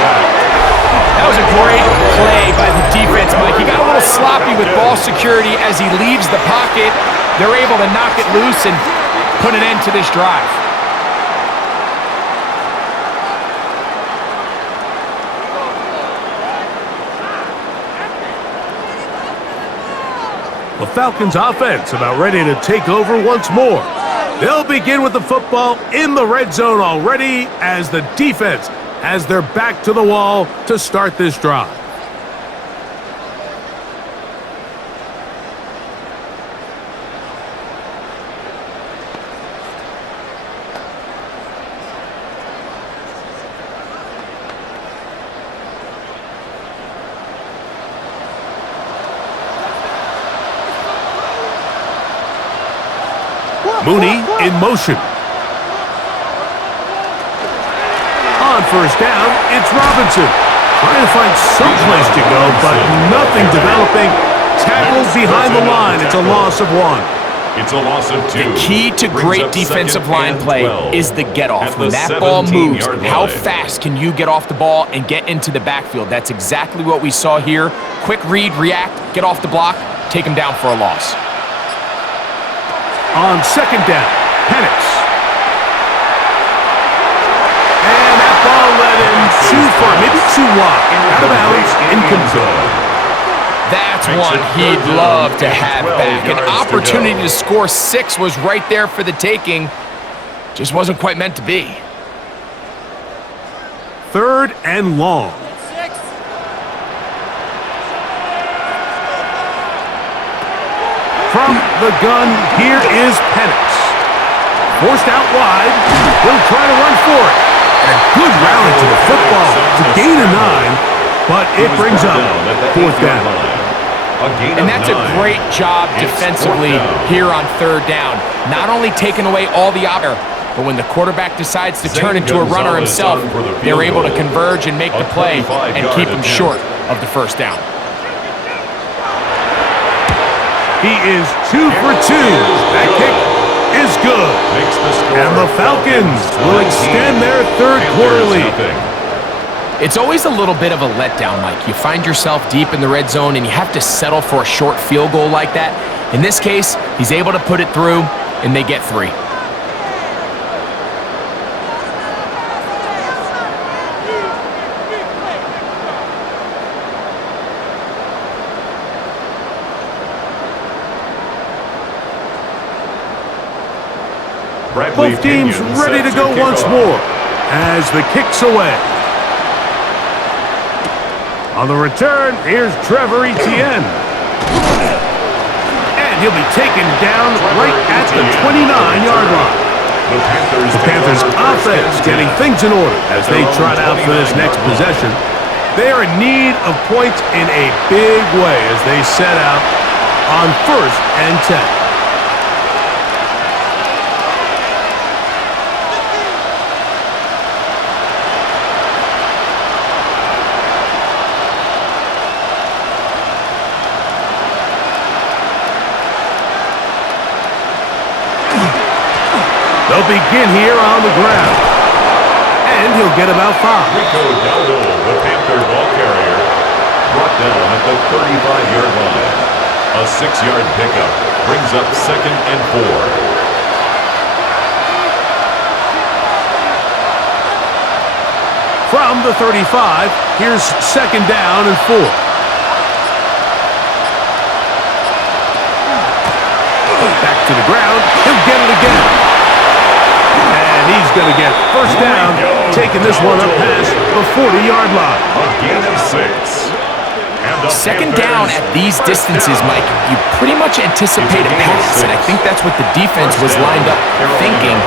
That was a great play by the defense, Mike. He got a little sloppy with ball security as he leaves the pocket. They're able to knock it loose and put an end to this drive. The Falcons offense about ready to take over once more. They'll begin with the football in the red zone already as the defense has their back to the wall to start this drive. Mooney in motion. On 1st down, it's Robinson. Trying to find some place to go, but nothing developing. Tackled behind the line. It's a loss of 1. It's a loss of 2. The key to great defensive line play is the get-off. When that ball moves, how fast can you get off the ball and get into the backfield? That's exactly what we saw here. Quick read, react, get off the block, take him down for a loss. On 2nd down, Penix. And that ball led in too far, maybe too wide. Out of bounds, incomplete. That's one he'd love to have back. An opportunity to score 6 was right there for the taking. Just wasn't quite meant to be. 3rd and long. From the gun, here is Penix. Forced out wide. He'll try to run for it. And a good rally to the football to gain a 9, but it brings up 4th down. And that's a great job defensively here on 3rd down. Not only taking away all the option, but when the quarterback decides to turn into a runner himself, they're able to converge and make the play and keep him short of the 1st down. He is 2 for 2. That kick is good. And the Falcons will extend their third quarter lead. It's always a little bit of a letdown, Mike. You find yourself deep in the red zone and you have to settle for a short field goal like that. In this case, he's able to put it through and they get 3. Both teams ready to go once more as the kick's away. On the return, here's Trevor Etienne. And he'll be taken down right at the 29-yard line. The Panthers offense getting things in order as they trot out for this next possession. They are in need of points in a big way as they set out on 1st and 10. They'll begin here on the ground. And he'll get about 5. Rico Dowdle, the Panther ball carrier, brought down at the 35-yard line. A 6-yard pickup brings up 2nd and 4. From the 35, here's 2nd down and 4. Back to the ground. He'll get it again. And he's going to get 1st down, taking this one up past the 40-yard line. A gain of 6. 2nd down at these distances, Mike, you pretty much anticipate a pass, and I think that's what the defense was lined up thinking.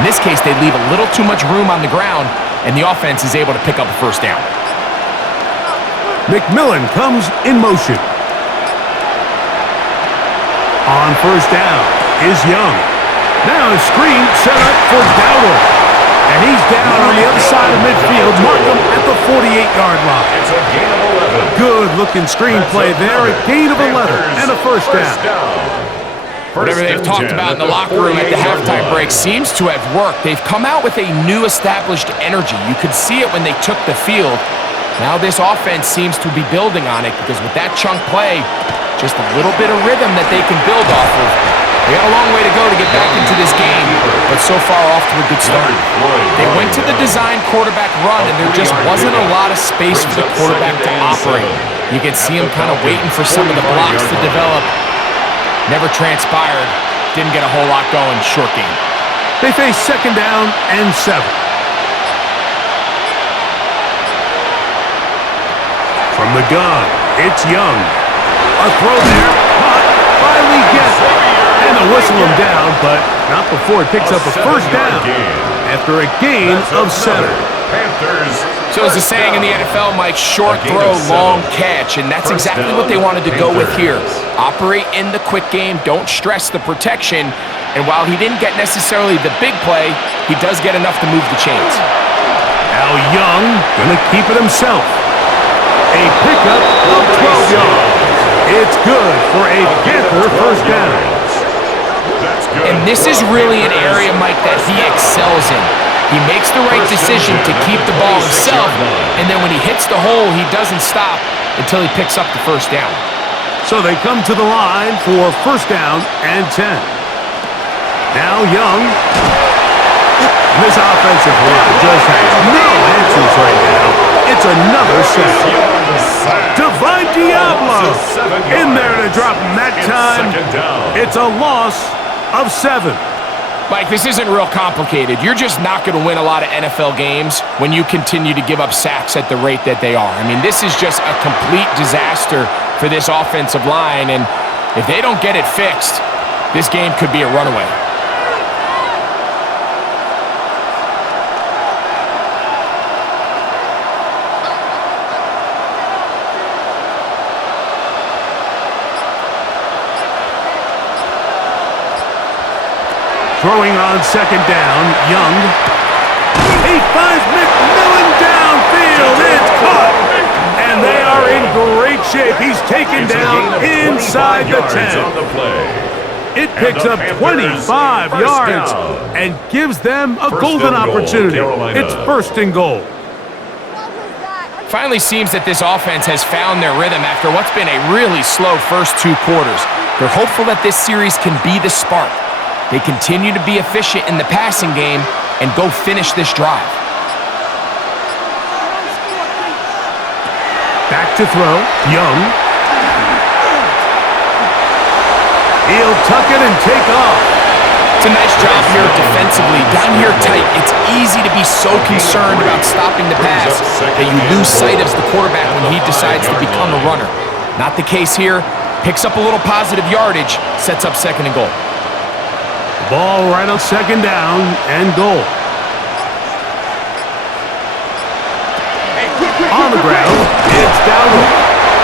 In this case, they leave a little too much room on the ground, and the offense is able to pick up a 1st down. McMillan comes in motion. On 1st down is Young. Now a screen set up for Dowdle. And he's down on the other side of midfield. Mark him at the 48-yard line. It's a gain of 11. Good-looking screenplay there. A gain of 11 and a 1st down. Whatever they've talked about in the locker room at the halftime break seems to have worked. They've come out with a new established energy. You could see it when they took the field. Now this offense seems to be building on it because with that chunk play, just a little bit of rhythm that they can build off of. They got a long way to go to get back into this game, but so far off to a good start. They went to the design quarterback run, and there just wasn't a lot of space for the quarterback to operate. You could see him kind of waiting for some of the blocks to develop. Never transpired. Didn't get a whole lot going. Short game. They face 2nd down and 7. From the gun, it's Young. A throw there, caught, finally gets it. And they'll whistle him down, but not before he picks up a 1st down after a gain of 7. So as the saying in the NFL, Mike, short throw, long catch, and that's exactly what they wanted to go with here. Operate in the quick game, don't stress the protection, and while he didn't get necessarily the big play, he does get enough to move the chains. Now Young gonna keep it himself. A pickup of 12 yards. It's good for a Panther 1st down. And this is really an area, Mike, that he excels in. He makes the right decision to keep the ball himself, and then when he hits the hole, he doesn't stop until he picks up the 1st down. So they come to the line for 1st down and 10. Now Young. This offensive line just has no answers right now. It's another sack. Divine Diablo in there to drop him that time. It's a loss of 7. Mike, this isn't real complicated. You're just not going to win a lot of NFL games when you continue to give up sacks at the rate that they are. I mean, this is just a complete disaster for this offensive line, and if they don't get it fixed, this game could be a runaway. Throwing on 2nd down, Young. He finds McMillan downfield. It's caught. And they are in great shape. He's taken down inside the 10. On the play. It picks up 25 yards and gives them a golden opportunity. It's first and goal. Finally seems that this offense has found their rhythm after what's been a really slow first 2 quarters. They're hopeful that this series can be the spark. They continue to be efficient in the passing game and go finish this drive. Back to throw. Young. He'll tuck it and take off. It's a nice job here defensively. Down here tight, it's easy to be so concerned about stopping the pass that you lose sight of the quarterback when he decides to become a runner. Not the case here. Picks up a little positive yardage, sets up second and goal. Ball right on second down and goal. On the ground, it's down.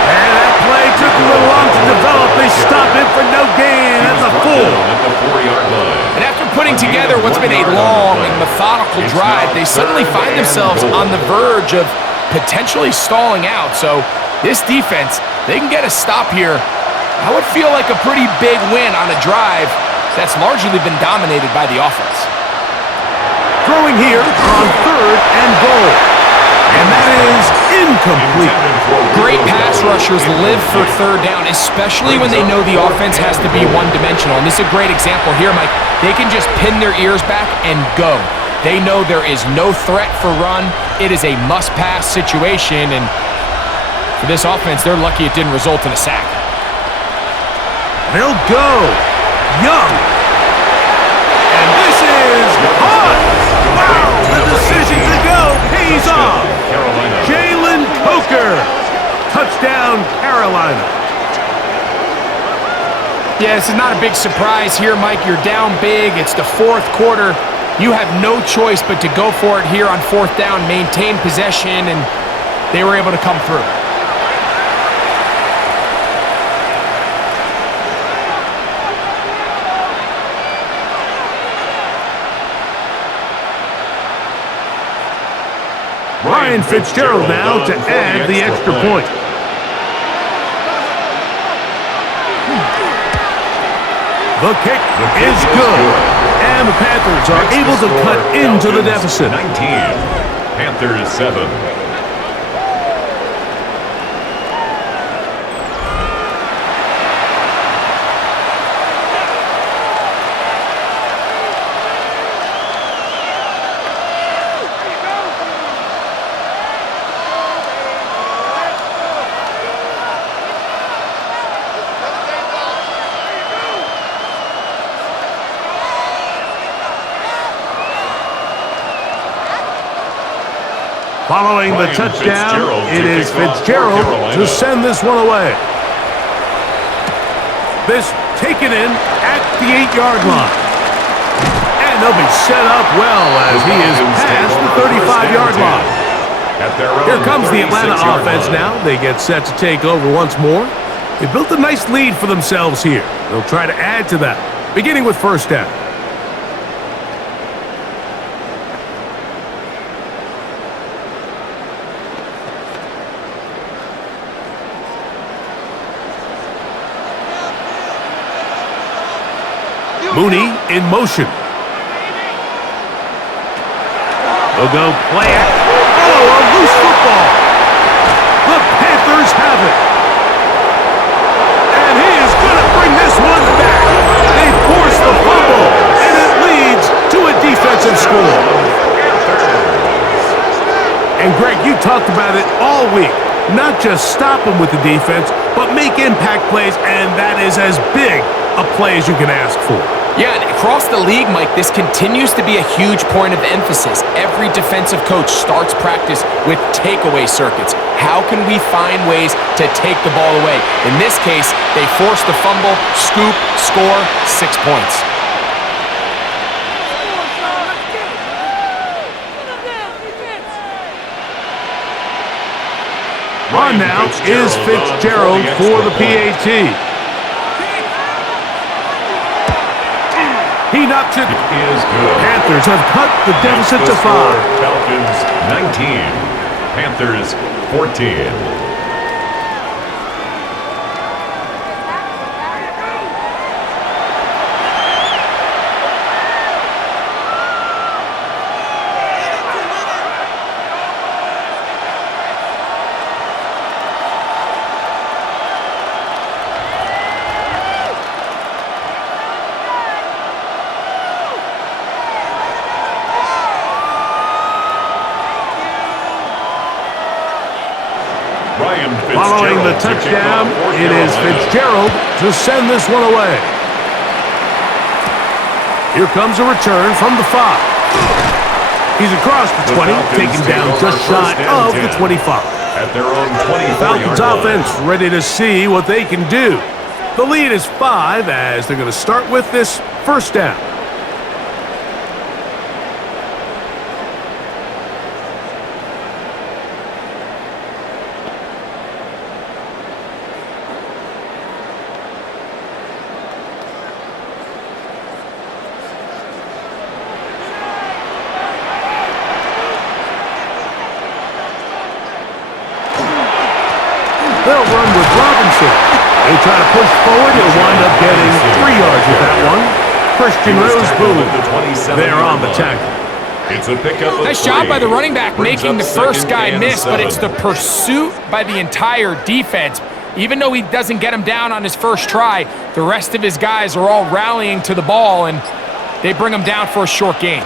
And that play took a little long to develop. They stop it for no gain at the full. And after putting together what's been a long and methodical drive, they suddenly find themselves on the verge of potentially stalling out. So this defense, they can get a stop here. That would feel like a pretty big win on a drive that's largely been dominated by the offense. Throwing here on third and goal. And that is incomplete. Great pass rushers live for third down, especially when they know the offense has to be one-dimensional. And this is a great example here, Mike. They can just pin their ears back and go. They know there is no threat for run. It is a must-pass situation. And for this offense, they're lucky it didn't result in a sack. They'll go. Young. And this is on. Wow, the decision to go pays off. Jalen Coker. Touchdown, Carolina. Yeah, this is not a big surprise here, Mike. You're down big. It's the fourth quarter. You have no choice but to go for it here on fourth down, maintain possession, and they were able to come through. Ryan Fitzgerald now to add the extra point. The kick is good. And the Panthers are able to cut into the deficit. 19, Panthers 7. Following the touchdown, it is Fitzgerald to send this one away. This taken in at the 8-yard line. And they'll be set up well as he is past the 35-yard line. Here comes the Atlanta offense now. They get set to take over once more. They built a nice lead for themselves here. They'll try to add to that, beginning with first down. Mooney in motion. They'll go play it. Oh, a loose football. The Panthers have it. And he is going to bring this one back. They force the fumble, and it leads to a defensive score. And Greg, you talked about it all week. Not just stop them with the defense, but make impact plays, and that is as big a play as you can ask for. Yeah, and across the league, Mike, this continues to be a huge point of emphasis. Every defensive coach starts practice with takeaway circuits. How can we find ways to take the ball away? In this case, they forced the fumble, scoop, score, 6 points. On now is Fitzgerald for the PAT. He knocks it. Is good. Panthers have cut the deficit to 5. Falcons 19, Panthers 14. Following the touchdown, it is Fitzgerald to send this one away. Here comes a return from the 5. He's across the 20, taken down just shy of the 25. At their own 24-yard Falcons offense ready to see what they can do. The lead is 5 as they're going to start with this first down. They'll run with Robinson. They try to push forward. He'll wind up getting 3 yards with that one. Christian Rose, they're on the tackle. It's a pickup. Nice job by the running back making the first guy miss, but it's the pursuit by the entire defense. Even though he doesn't get him down on his first try, the rest of his guys are all rallying to the ball, and they bring him down for a short gain.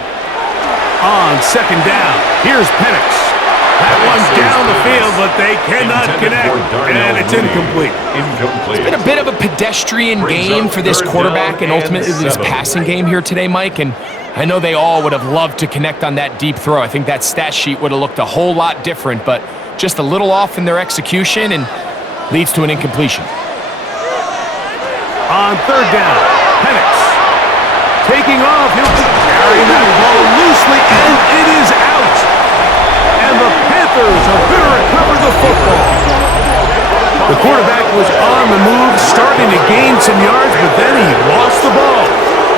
On second down, here's Penix. That one's down the field, but they cannot connect, and it's incomplete. It's been a bit of a pedestrian game for this quarterback and ultimately this passing game here today, Mike, and I know they all would have loved to connect on that deep throw. I think that stat sheet would have looked a whole lot different, but just a little off in their execution and leads to an incompletion. On third down, Penix taking off. He'll be carrying that ball loosely, and it is out. And the Panthers are going to recover the football. The quarterback was on the move, starting to gain some yards, but then he lost the ball.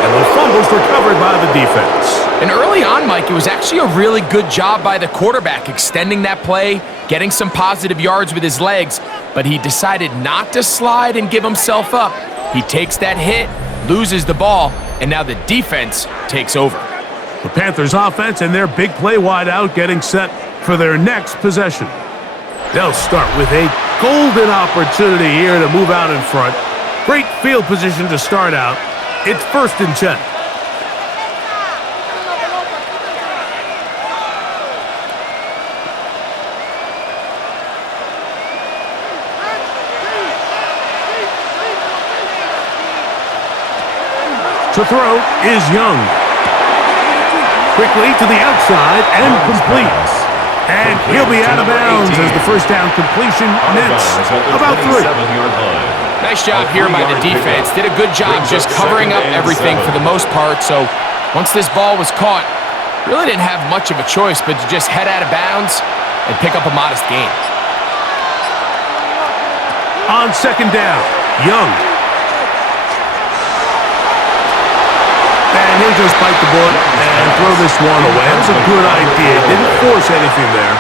And the fumble's recovered by the defense. And early on, Mike, it was actually a really good job by the quarterback extending that play, getting some positive yards with his legs, but he decided not to slide and give himself up. He takes that hit, loses the ball, and now the defense takes over. The Panthers offense and their big play wideout getting set for their next possession. They'll start with a golden opportunity here to move out in front. Great field position to start out. It's 1st and 10. To throw is Young. Quickly to the outside and complete. And he'll be out of bounds as the first down completion nets about 3. Nice job here by the defense. Did a good job just covering up everything for the most part. So once this ball was caught, really didn't have much of a choice but to just head out of bounds and pick up a modest gain. On second down, Young. And he'll just bite the bullet and throw this one away. That was a good idea. Didn't force anything there.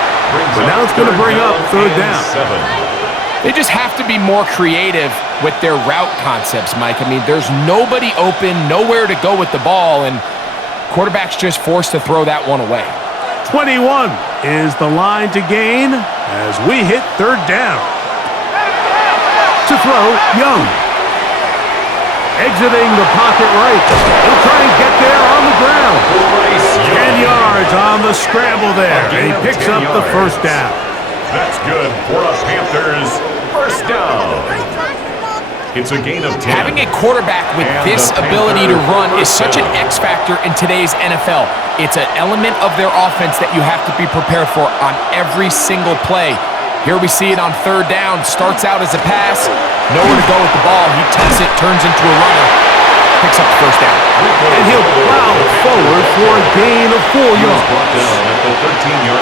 But now it's going to bring up 3rd down. They just have to be more creative with their route concepts, Mike. I mean, there's nobody open, nowhere to go with the ball, and quarterback's just forced to throw that one away. 21 is the line to gain as we hit 3rd down. To throw, Young. Exiting the pocket right. He'll try and get there on the ground. 10 yards on the scramble there. And he picks up the 1st down. That's good for a Panthers 1st down. It's a gain of 10. Having a quarterback with this ability to run is such an X factor in today's NFL. It's an element of their offense that you have to be prepared for on every single play. Here we see it on 3rd down. Starts out as a pass. Nowhere to go with the ball. He takes it, turns into a runner. Picks up the 1st down. And he'll plow forward for a gain of 4 yards.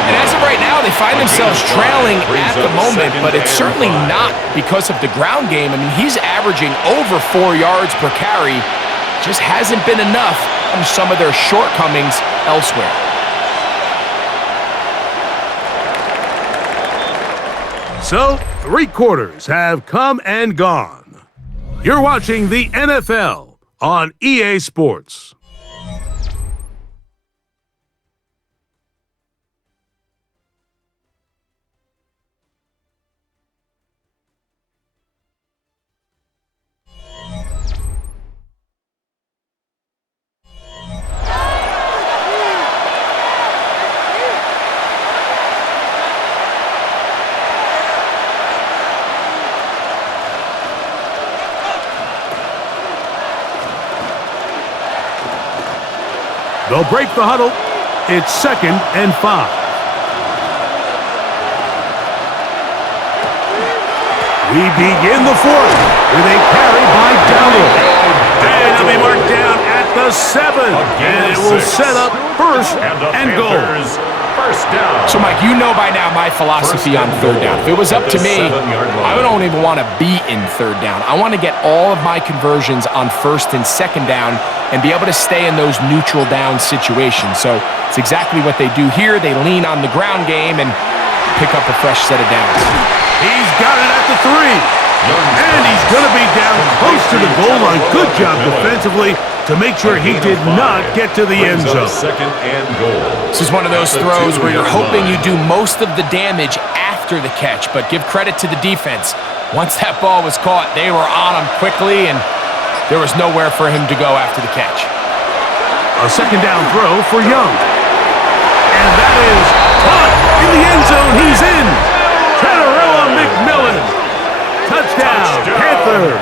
And as of right now, they find themselves trailing at the moment, but it's certainly not because of the ground game. I mean, he's averaging over 4 yards per carry. Just hasn't been enough from some of their shortcomings elsewhere. So, 3 quarters have come and gone. You're watching the NFL on EA Sports. They'll break the huddle. It's 2nd and 5. We begin the 4th with a carry by Donald. And it'll be marked down at the 7. And it will set up 1st and goal. First down. So, Mike, you know by now my philosophy on 3rd down. If it was up to me, I don't even want to be in 3rd down. I want to get all of my conversions on 1st and 2nd down and be able to stay in those neutral down situations. So it's exactly what they do here. They lean on the ground game and pick up a fresh set of downs. He's got it at the 3. And he's going to be down close to the goal line. Good job defensively to make sure he did not get to the end zone. 2nd and goal. This is one of those throws where you're hoping you do most of the damage after the catch, but give credit to the defense. Once that ball was caught, they were on him quickly, and there was nowhere for him to go after the catch. A 2nd down throw for Young. And that is caught in the end zone. He's in. Tenarella McMillan. Touchdown, Panthers.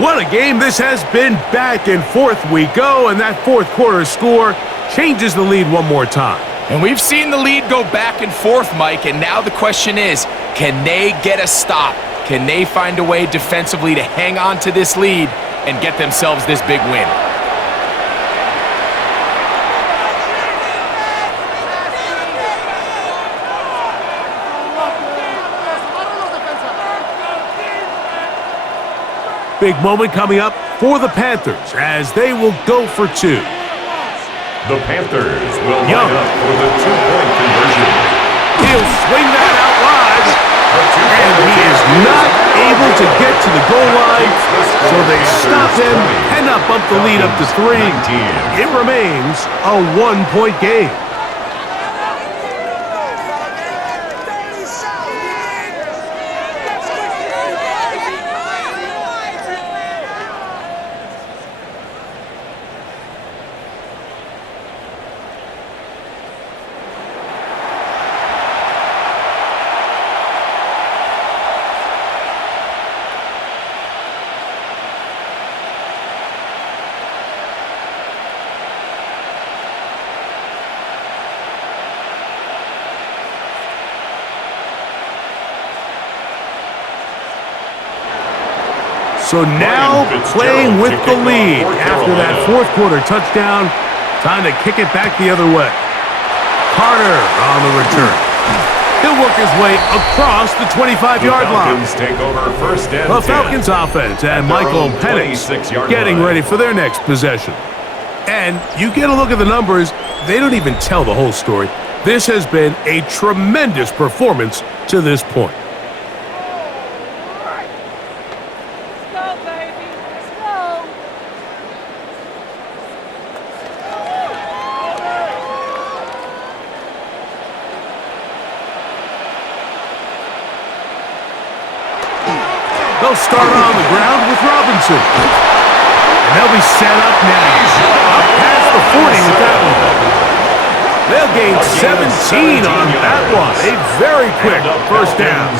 What a game this has been. Back and forth we go, and that 4th quarter score changes the lead one more time. And we've seen the lead go back and forth, Mike, and now the question is, can they get a stop? Can they find a way defensively to hang on to this lead and get themselves this big win? Big moment coming up for the Panthers as they will go for 2. The Panthers will line up for the 2-point conversion. He'll swing that out wide, and he is not able to get to the goal line, so they stop him and not bump the lead up to 3. It remains a 1-point game. So now playing with the lead after that 4th quarter touchdown. Time to kick it back the other way. Carter on the return. He'll work his way across the 25-yard line. Take over 1st and 10. The Falcons offense and Michael Penix getting ready for their next possession. And you get a look at the numbers, they don't even tell the whole story. This has been a tremendous performance to this point. They'll start on the ground with Robinson. And they'll be set up now. Up past the 40 with that one. They'll gain 17 on that one. A very quick 1st down.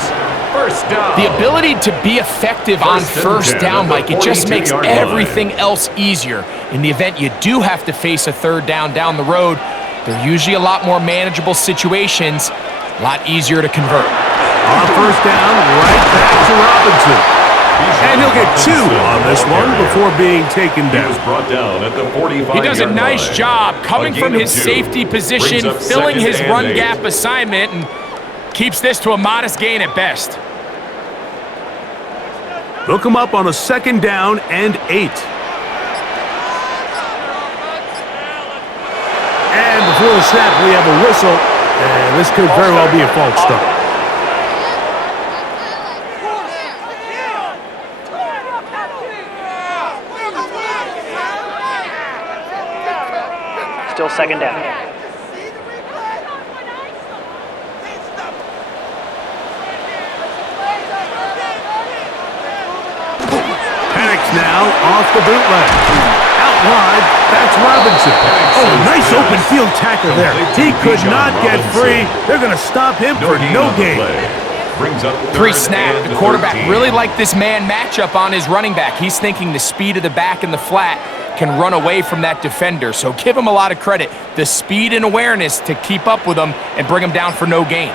The ability to be effective on 1st down, Mike, it just makes everything else easier. In the event you do have to face a 3rd down the road, they're usually a lot more manageable situations, a lot easier to convert. On 1st down, right back to Robinson. And he'll get 2 on this one before being taken down. He was brought down at the 45-yard line. He does a nice job coming from his safety position, filling his run gap assignment, and keeps this to a modest gain at best. They'll come up on a 2nd down and 8. And before the snap, we have a whistle, and this could very well be a false start. Still 2nd down. Penix now off the bootleg. Out wide, that's Robinson. Oh, nice open field tackle there. He could not get free. They're going to stop him for no gain. Pre-snap, the quarterback really liked this man matchup on his running back. He's thinking the speed of the back in the flat can run away from that defender. So give him a lot of credit. The speed and awareness to keep up with him and bring him down for no gain.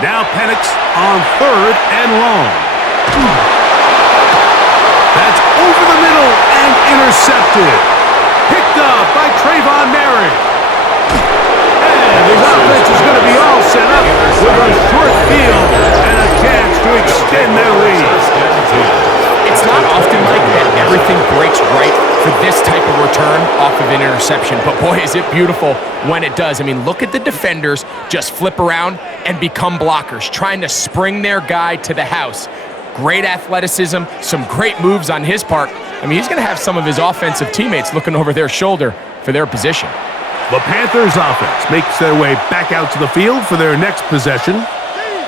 Now Penix on 3rd and long. That's over the middle and intercepted. Picked up by Trayvon Merrick. And his offense is going to be all set up with a short field and a chance to extend their lead. It's not often like that everything breaks right for this type of return off of an interception, but boy, is it beautiful when it does. I mean, look at the defenders just flip around and become blockers, trying to spring their guy to the house. Great athleticism, some great moves on his part. I mean, he's going to have some of his offensive teammates looking over their shoulder for their position. The Panthers offense makes their way back out to the field for their next possession.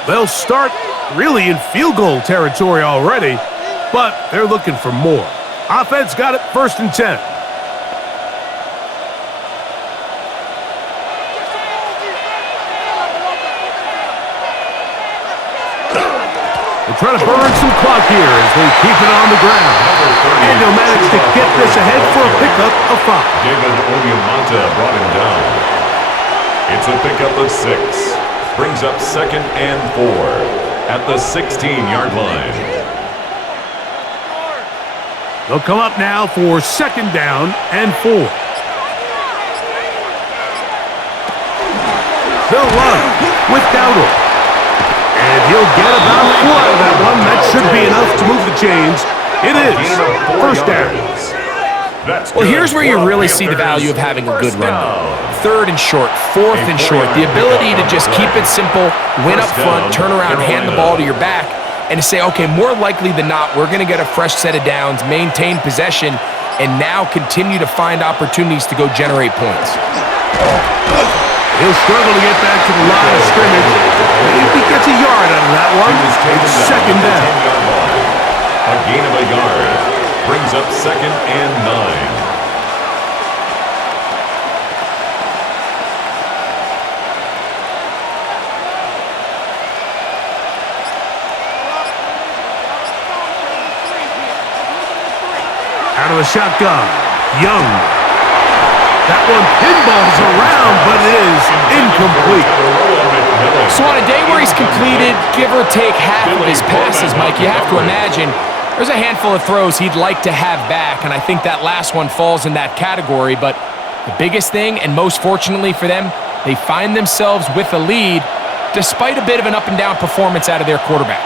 They'll start really in field goal territory already, but they're looking for more. Offense got it 1st and 10. They're trying to burn some clock here as they keep it on the ground. And they'll manage to get this ahead for a pickup of 5. David Onyemata brought him down. It's a pickup of 6. Brings up 2nd and 4 at the 16-yard line. They'll come up now for 2nd down and 4. They'll run with Dowdle. And he'll get about 4 out of that one. That should be enough to move the chains. It is 1st down. Well, here's where you really see the value of having a good run. 3rd and short, 4th and short. The ability to just keep it simple, win up front, turn around, hand the ball to your back, and to say, okay, more likely than not, we're going to get a fresh set of downs, maintain possession, and now continue to find opportunities to go generate points. He'll struggle to get back to the line of scrimmage. Maybe he gets a yard out of that one. It's 2nd down. A gain of a yard. Brings up 2nd and 9. Out of the shotgun, Young. That one pinballs around, but it is incomplete. So on a day where he's completed, give or take half of his passes, Mike, you have to imagine there's a handful of throws he'd like to have back, and I think that last one falls in that category. But the biggest thing, and most fortunately for them, they find themselves with a lead despite a bit of an up-and-down performance out of their quarterback.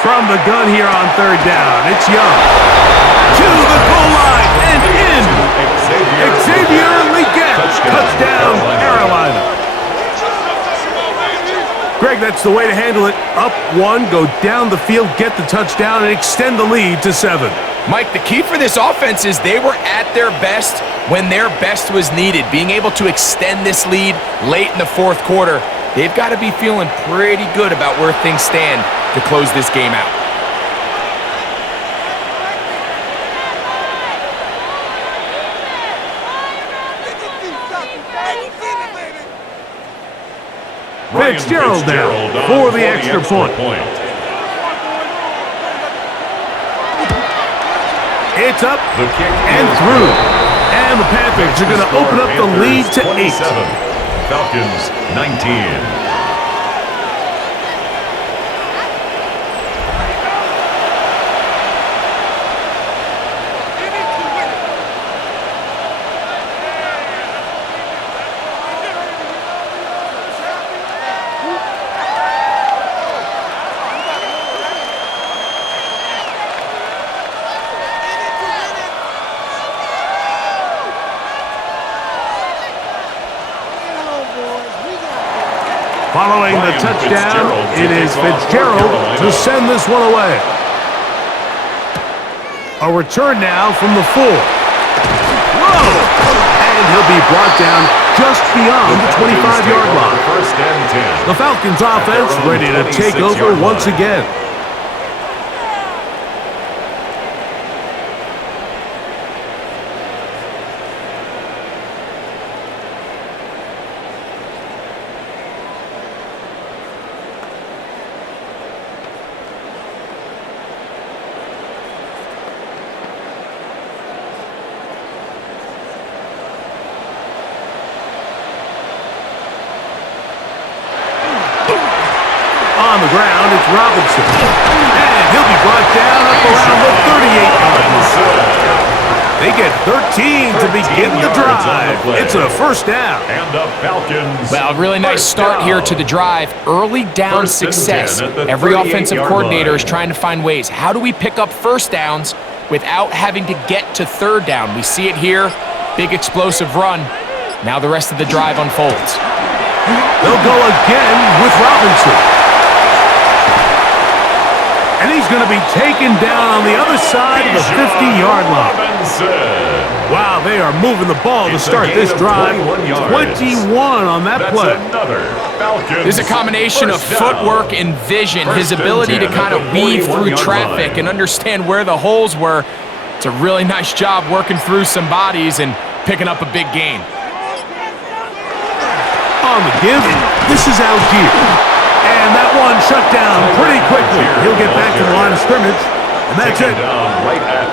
From the gun here on 3rd down, it's Young. To the goal line and in. Xavier Legette. Touchdown, Carolina. Greg, that's the way to handle it. Up 1, go down the field, get the touchdown, and extend the lead to 7. Mike, the key for this offense is they were at their best when their best was needed. Being able to extend this lead late in the 4th quarter, they've got to be feeling pretty good about where things stand to close this game out. Fitzgerald now for the extra point. It's up and through. And the Panthers are going to open up the lead to 8. Falcons 19. Following the touchdown, it is Fitzgerald to send this one away. A return now from the 4. Whoa! And he'll be brought down just beyond the 25-yard line. First and 10. The Falcons offense ready to take over once again. ground. It's Robinson. And he'll be brought down up around the 38-yard line. They get 13 to begin the drive. It's a first down. And the Falcons. Well, really nice start here to the drive. Early down success. Every offensive coordinator is trying to find ways. How do we pick up first downs without having to get to third down? We see it here. Big explosive run. Now the rest of the drive unfolds. They'll go again with Robinson. And he's going to be taken down on the other side of the 50-yard line. Wow, they are moving the ball to start this drive. 21 on that play. There's a combination of footwork and vision, his ability to kind of weave through traffic and understand where the holes were. It's a really nice job working through some bodies and picking up a big gain. On the give, this is Algier. And that one shut down pretty quickly. He'll get back to the line of scrimmage, and that's it.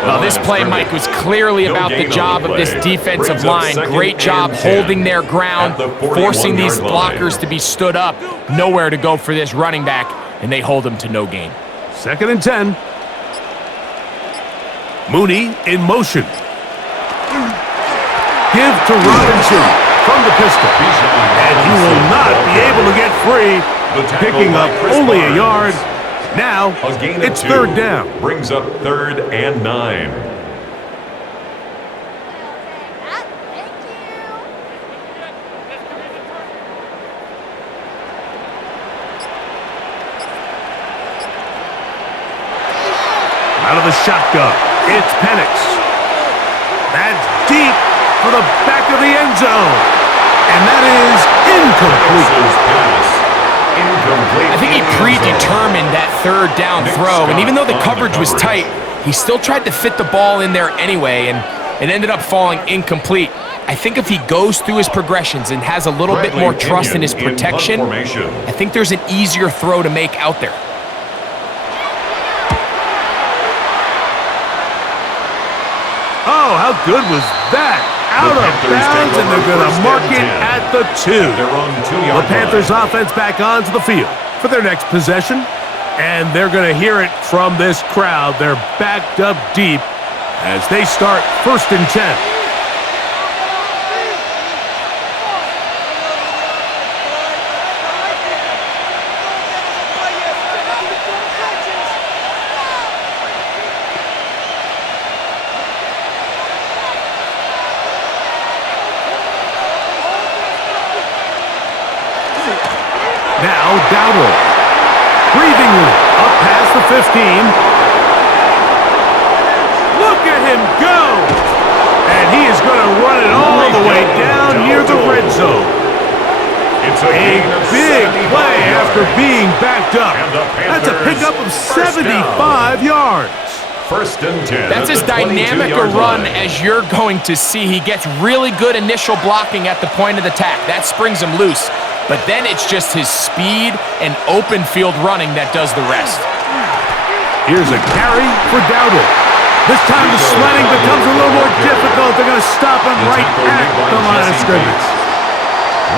Well, this play, Mike, was clearly about the job of this defensive line. Great job holding their ground, forcing these blockers to be stood up. Nowhere to go for this running back, and they hold him to no gain. 2nd and 10. Mooney in motion. Give to Robinson from the pistol. And he will not be able to get free. Picking up only a yard. Now, it's third down. Brings up 3rd and 9. Out of the shotgun, it's Penix. That's deep for the back of the end zone. And that is incomplete. I think he predetermined that third down throw, and even though the coverage was tight, he still tried to fit the ball in there anyway, and it ended up falling incomplete. I think if he goes through his progressions and has a little bit more trust in his protection, I think there's an easier throw to make out there. Oh, how good was that? Out of bounds, and they're going to mark it at the 2. The Panthers offense back onto the field for their next possession, and they're going to hear it from this crowd. They're backed up deep as they start 1st and 10. Now Dowdle, breathingly up past the 15. Look at him go! And he is going to run it all the way down near the red zone. It's a big play after being backed up. That's a pickup of 75 yards. 1st and 10. That's as dynamic a run as you're going to see. He gets really good initial blocking at the point of the attack. That springs him loose. But then it's just his speed and open field running that does the rest. Here's a carry for Dowdle. This time the sledding becomes a little more difficult. They're going to stop him right at the line of scrimmage.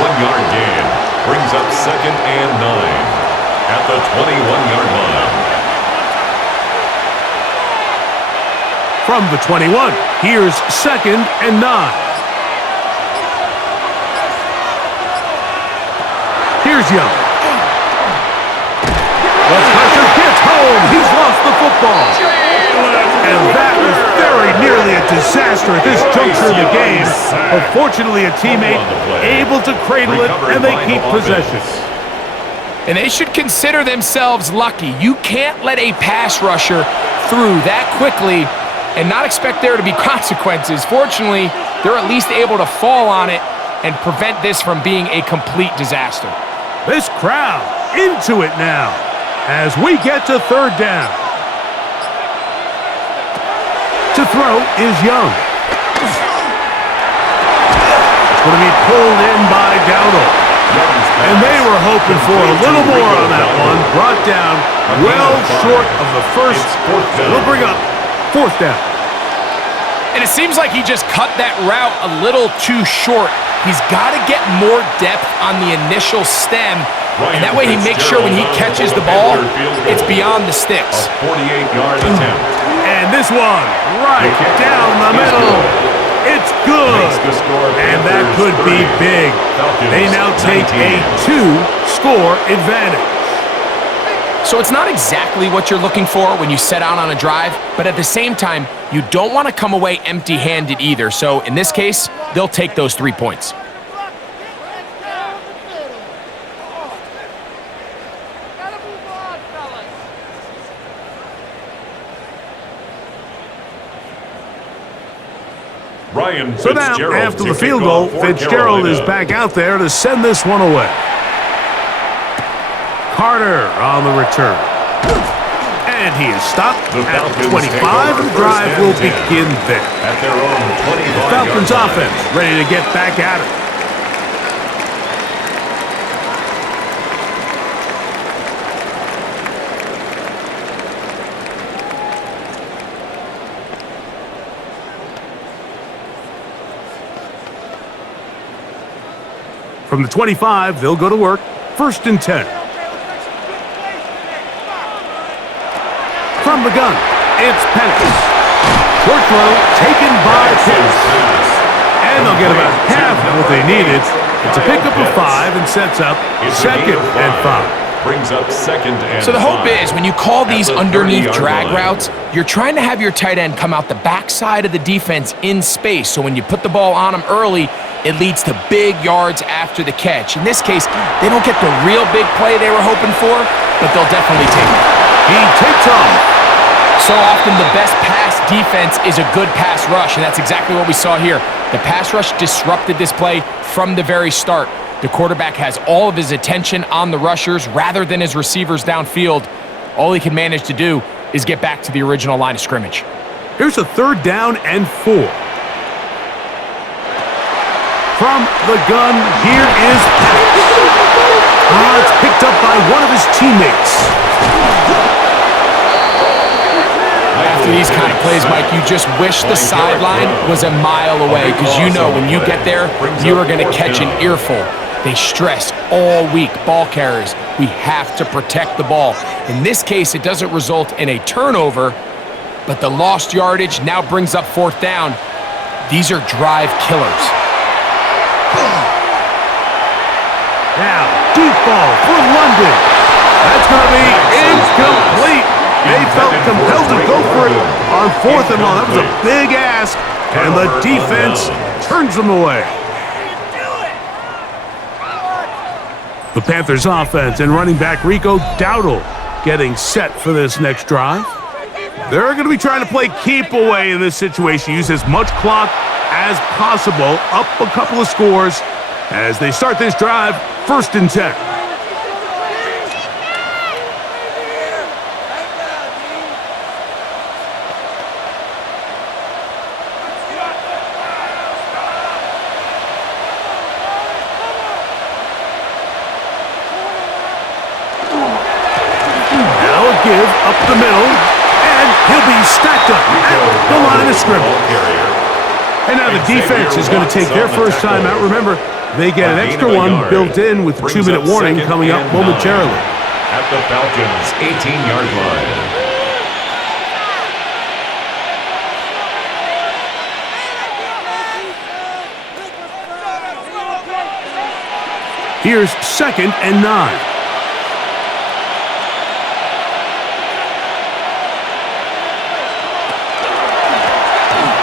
1-yard gain brings up 2nd and 9 at the 21-yard line. From the 21, here's 2nd and 9. Here's Young. The pressure gets home. He's lost the football. And that was very nearly a disaster at this juncture of the game. But fortunately, a teammate able to cradle it, and they keep possession. And they should consider themselves lucky. You can't let a pass rusher through that quickly and not expect there to be consequences. Fortunately, they're at least able to fall on it and prevent this from being a complete disaster. This crowd into it now as we get to 3rd down. To throw is Young. It's going to be pulled in by Dowdle. And they were hoping for a little more on that one. Brought down well short of the first. It'll bring up 4th down. And it seems like he just cut that route a little too short. He's got to get more depth on the initial stem And that way he makes sure when he catches the ball, it's beyond the sticks. A 48-yard attempt. And this one, right down the middle. It's good. And that could be big. They now take a 2-score advantage. So it's not exactly what you're looking for when you set out on a drive, but at the same time, you don't want to come away empty-handed either. So in this case, they'll take those 3 points. So now, after the field goal, Fitzgerald is back out there to send this one away. Carter on the return. And he is stopped at 25, and the drive will begin there. At their own 25. The Falcons offense ready to get back at it. From the 25, they'll go to work. 1st and 10. From the gun, it's Penix. Short throw taken by Pitts. And they'll get about half of what they needed. It's a pickup of 5 and sets up 2nd and 5. Brings up 2nd and 5. So the hope is when you call these underneath drag routes, you're trying to have your tight end come out the backside of the defense in space. So when you put the ball on him early, it leads to big yards after the catch. In this case, they don't get the real big play they were hoping for, but they'll definitely take it. He takes off. So often the best pass defense is a good pass rush, and that's exactly what we saw here. The pass rush disrupted this play from the very start. The quarterback has all of his attention on the rushers rather than his receivers downfield. All he can manage to do is get back to the original line of scrimmage. Here's a 3rd down and 4. From the gun, here is Penix. It's picked up by one of his teammates. After these kind of plays, Mike, you just wish the sideline was a mile away because you know when you get there, you are going to catch an earful. They stress all week, ball carriers. We have to protect the ball. In this case, it doesn't result in a turnover, but the lost yardage now brings up 4th down. These are drive killers. Now, deep ball for London. That's going to be incomplete. They felt compelled to go for it on 4th and 1. That was a big ask, and the defense turns them away. The Panthers offense and running back Rico Dowdle getting set for this next drive. They're going to be trying to play keep away in this situation. Use as much clock as possible, up a couple of scores as they start this drive. 1st and 10. Now a give up the middle, and he'll be stacked up at the line of scrimmage. And now the defense is going to take their first time out. Remember, they get an extra one built in with the 2-minute warning coming up momentarily. At the Falcons' 18-yard line. Here's 2nd and 9.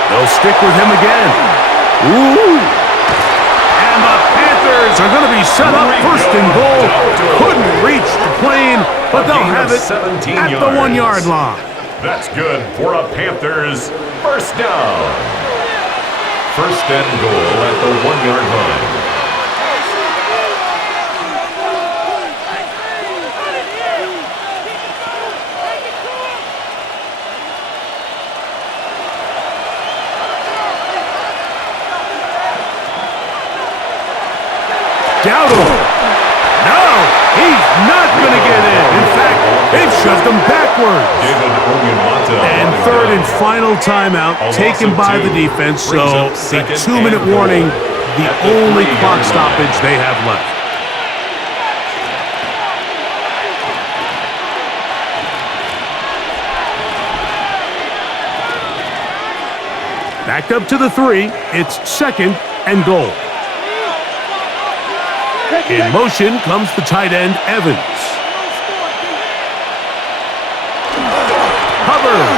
They'll stick with him again. Ooh! And the Panthers are going to be set up 1st and goal. Couldn't reach the plane, but they'll have it at the 1-yard line. That's good for a Panthers 1st down. 1st and goal at the 1-yard line. Dowdle. No, he's not going to get in. In fact, they've shoved him backwards. And 3rd and final timeout taken by the defense. So the 2-minute warning, the only clock stoppage they have left. Back up to the 3. It's 2nd and goal. In motion comes the tight end, Evans. Hubbard.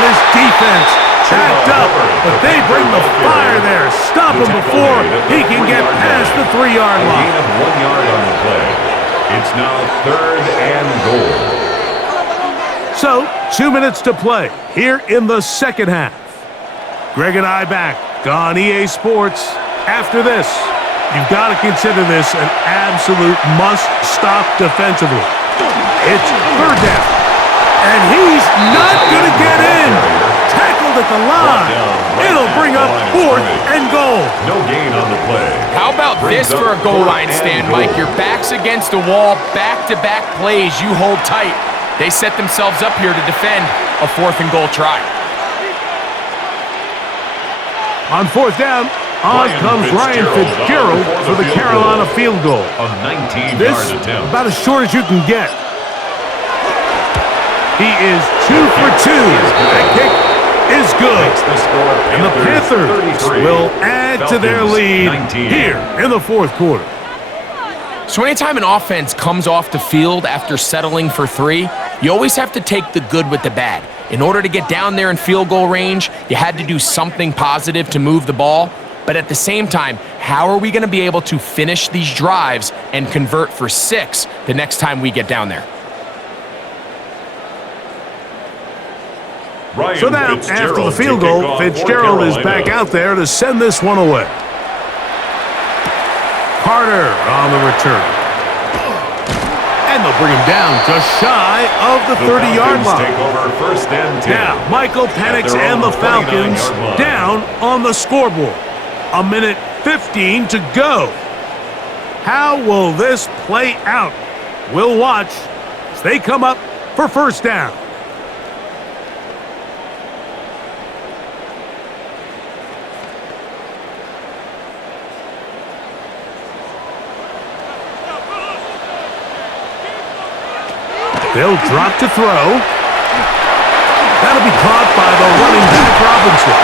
This defense backed up, but they bring the fire there. Stop him before he can get past the 3-yard line. Gain of 1 yard on the play. It's now 3rd and goal. So, 2 minutes to play here in the second half. Greg and I back on EA Sports. After this, you've got to consider this an absolute must-stop defensively. It's 3rd down. And he's not going to get in. Tackled at the line. It'll bring up 4th and goal. No gain on the play. How about this for a goal line stand, Mike? Your back's against the wall, back-to-back plays you hold tight. They set themselves up here to defend a 4th and goal try. On 4th down, on comes Ryan Fitzgerald for the Carolina field goal. A 19-yard This attempt. about as short as you can get. He is 2 for 2. That kick is good. And the Panthers will add to their lead here in the 4th quarter. So anytime an offense comes off the field after settling for 3, you always have to take the good with the bad. In order to get down there in field goal range, you had to do something positive to move the ball. But at the same time, how are we going to be able to finish these drives and convert for 6 the next time we get down there? So now, after the field goal, Fitzgerald is back out there to send this one away. Carter on the return. And they'll bring him down just shy of the 30-yard line. Take over 1st and 10. Now, Michael Penix and the Falcons down on the scoreboard. 1:15 to go. How will this play out? We'll watch as they come up for 1st down. They'll drop to throw. That'll be caught by the running back, Robinson.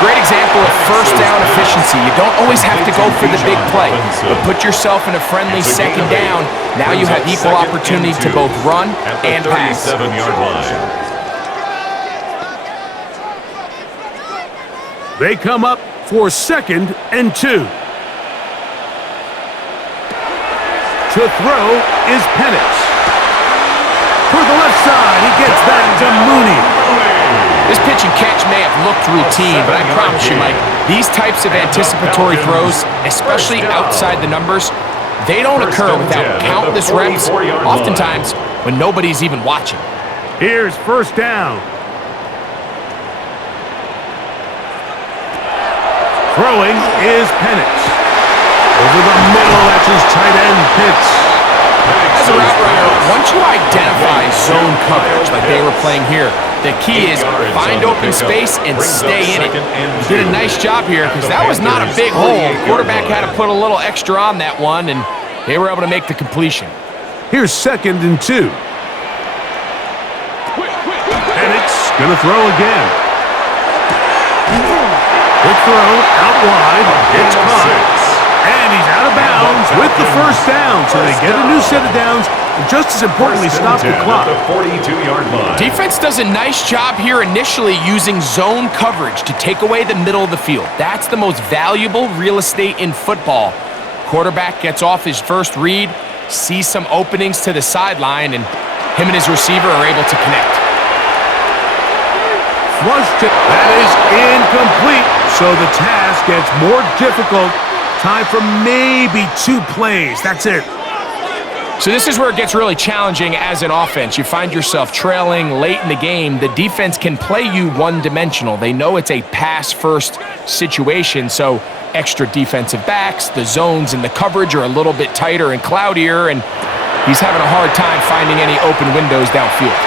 Great example of 1st down efficiency. You don't always have to go for the big play, but put yourself in a friendly 2nd down. Now you have equal opportunity to both run and pass. 37-yard line. They come up for 2nd and 2. To throw is Penix. For the left side, he gets that to Mooney. This pitch and catch may have looked routine, but I promise you, Mike, these types of anticipatory throws, especially outside the numbers, they don't occur without countless reps, oftentimes when nobody's even watching. Here's 1st down. Throwing is Penix. Over the middle, that's his tight end, Pitts. As a route runner, once you identify zone coverage like they were playing here, the key is find open space and stay in it. You did a nice job here because that was not a big hole. The quarterback had to put a little extra on that one, and they were able to make the completion. Here's 2nd and 2. Penix gonna throw again. Quick throw out wide. It's caught. And he's out of bounds with the 1st down. So they get a new set of downs and just as importantly stop the clock. The 42-yard line. Defense does a nice job here initially using zone coverage to take away the middle of the field. That's the most valuable real estate in football. Quarterback gets off his first read, sees some openings to the sideline, and him and his receiver are able to connect. Flushed it. That is incomplete. So the task gets more difficult. Time for maybe 2 plays. That's it. So this is where it gets really challenging as an offense. You find yourself trailing late in the game. The defense can play you one-dimensional. They know it's a pass-first situation, so extra defensive backs, the zones and the coverage are a little bit tighter and cloudier, and he's having a hard time finding any open windows downfield.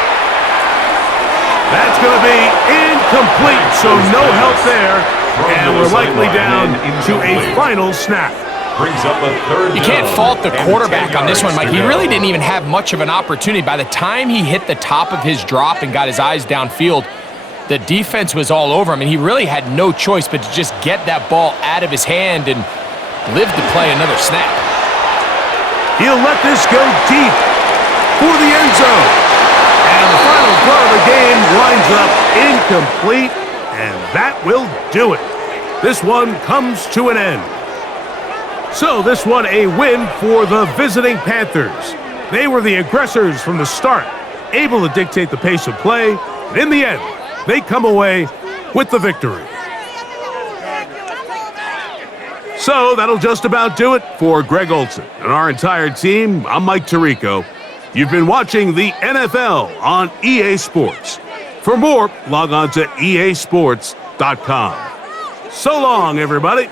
That's going to be incomplete, so no help there. And we're likely down to a final snap. Brings up a 3rd down. You can't fault the quarterback on this one, Mike. He really didn't even have much of an opportunity. By the time he hit the top of his drop and got his eyes downfield, The defense was all over him, and he really had no choice but to just get that ball out of his hand and live to play another snap. He'll let this go deep for the end zone. And the final throw of the game winds up incomplete, and that will do it. This one comes to an end. So this one a win for the visiting Panthers. They were the aggressors from the start, able to dictate the pace of play, and in the end, they come away with the victory. So that'll just about do it for Greg Olson and our entire team. I'm Mike Tirico. You've been watching the NFL on EA Sports. For more, log on to easports.com. So long, everybody.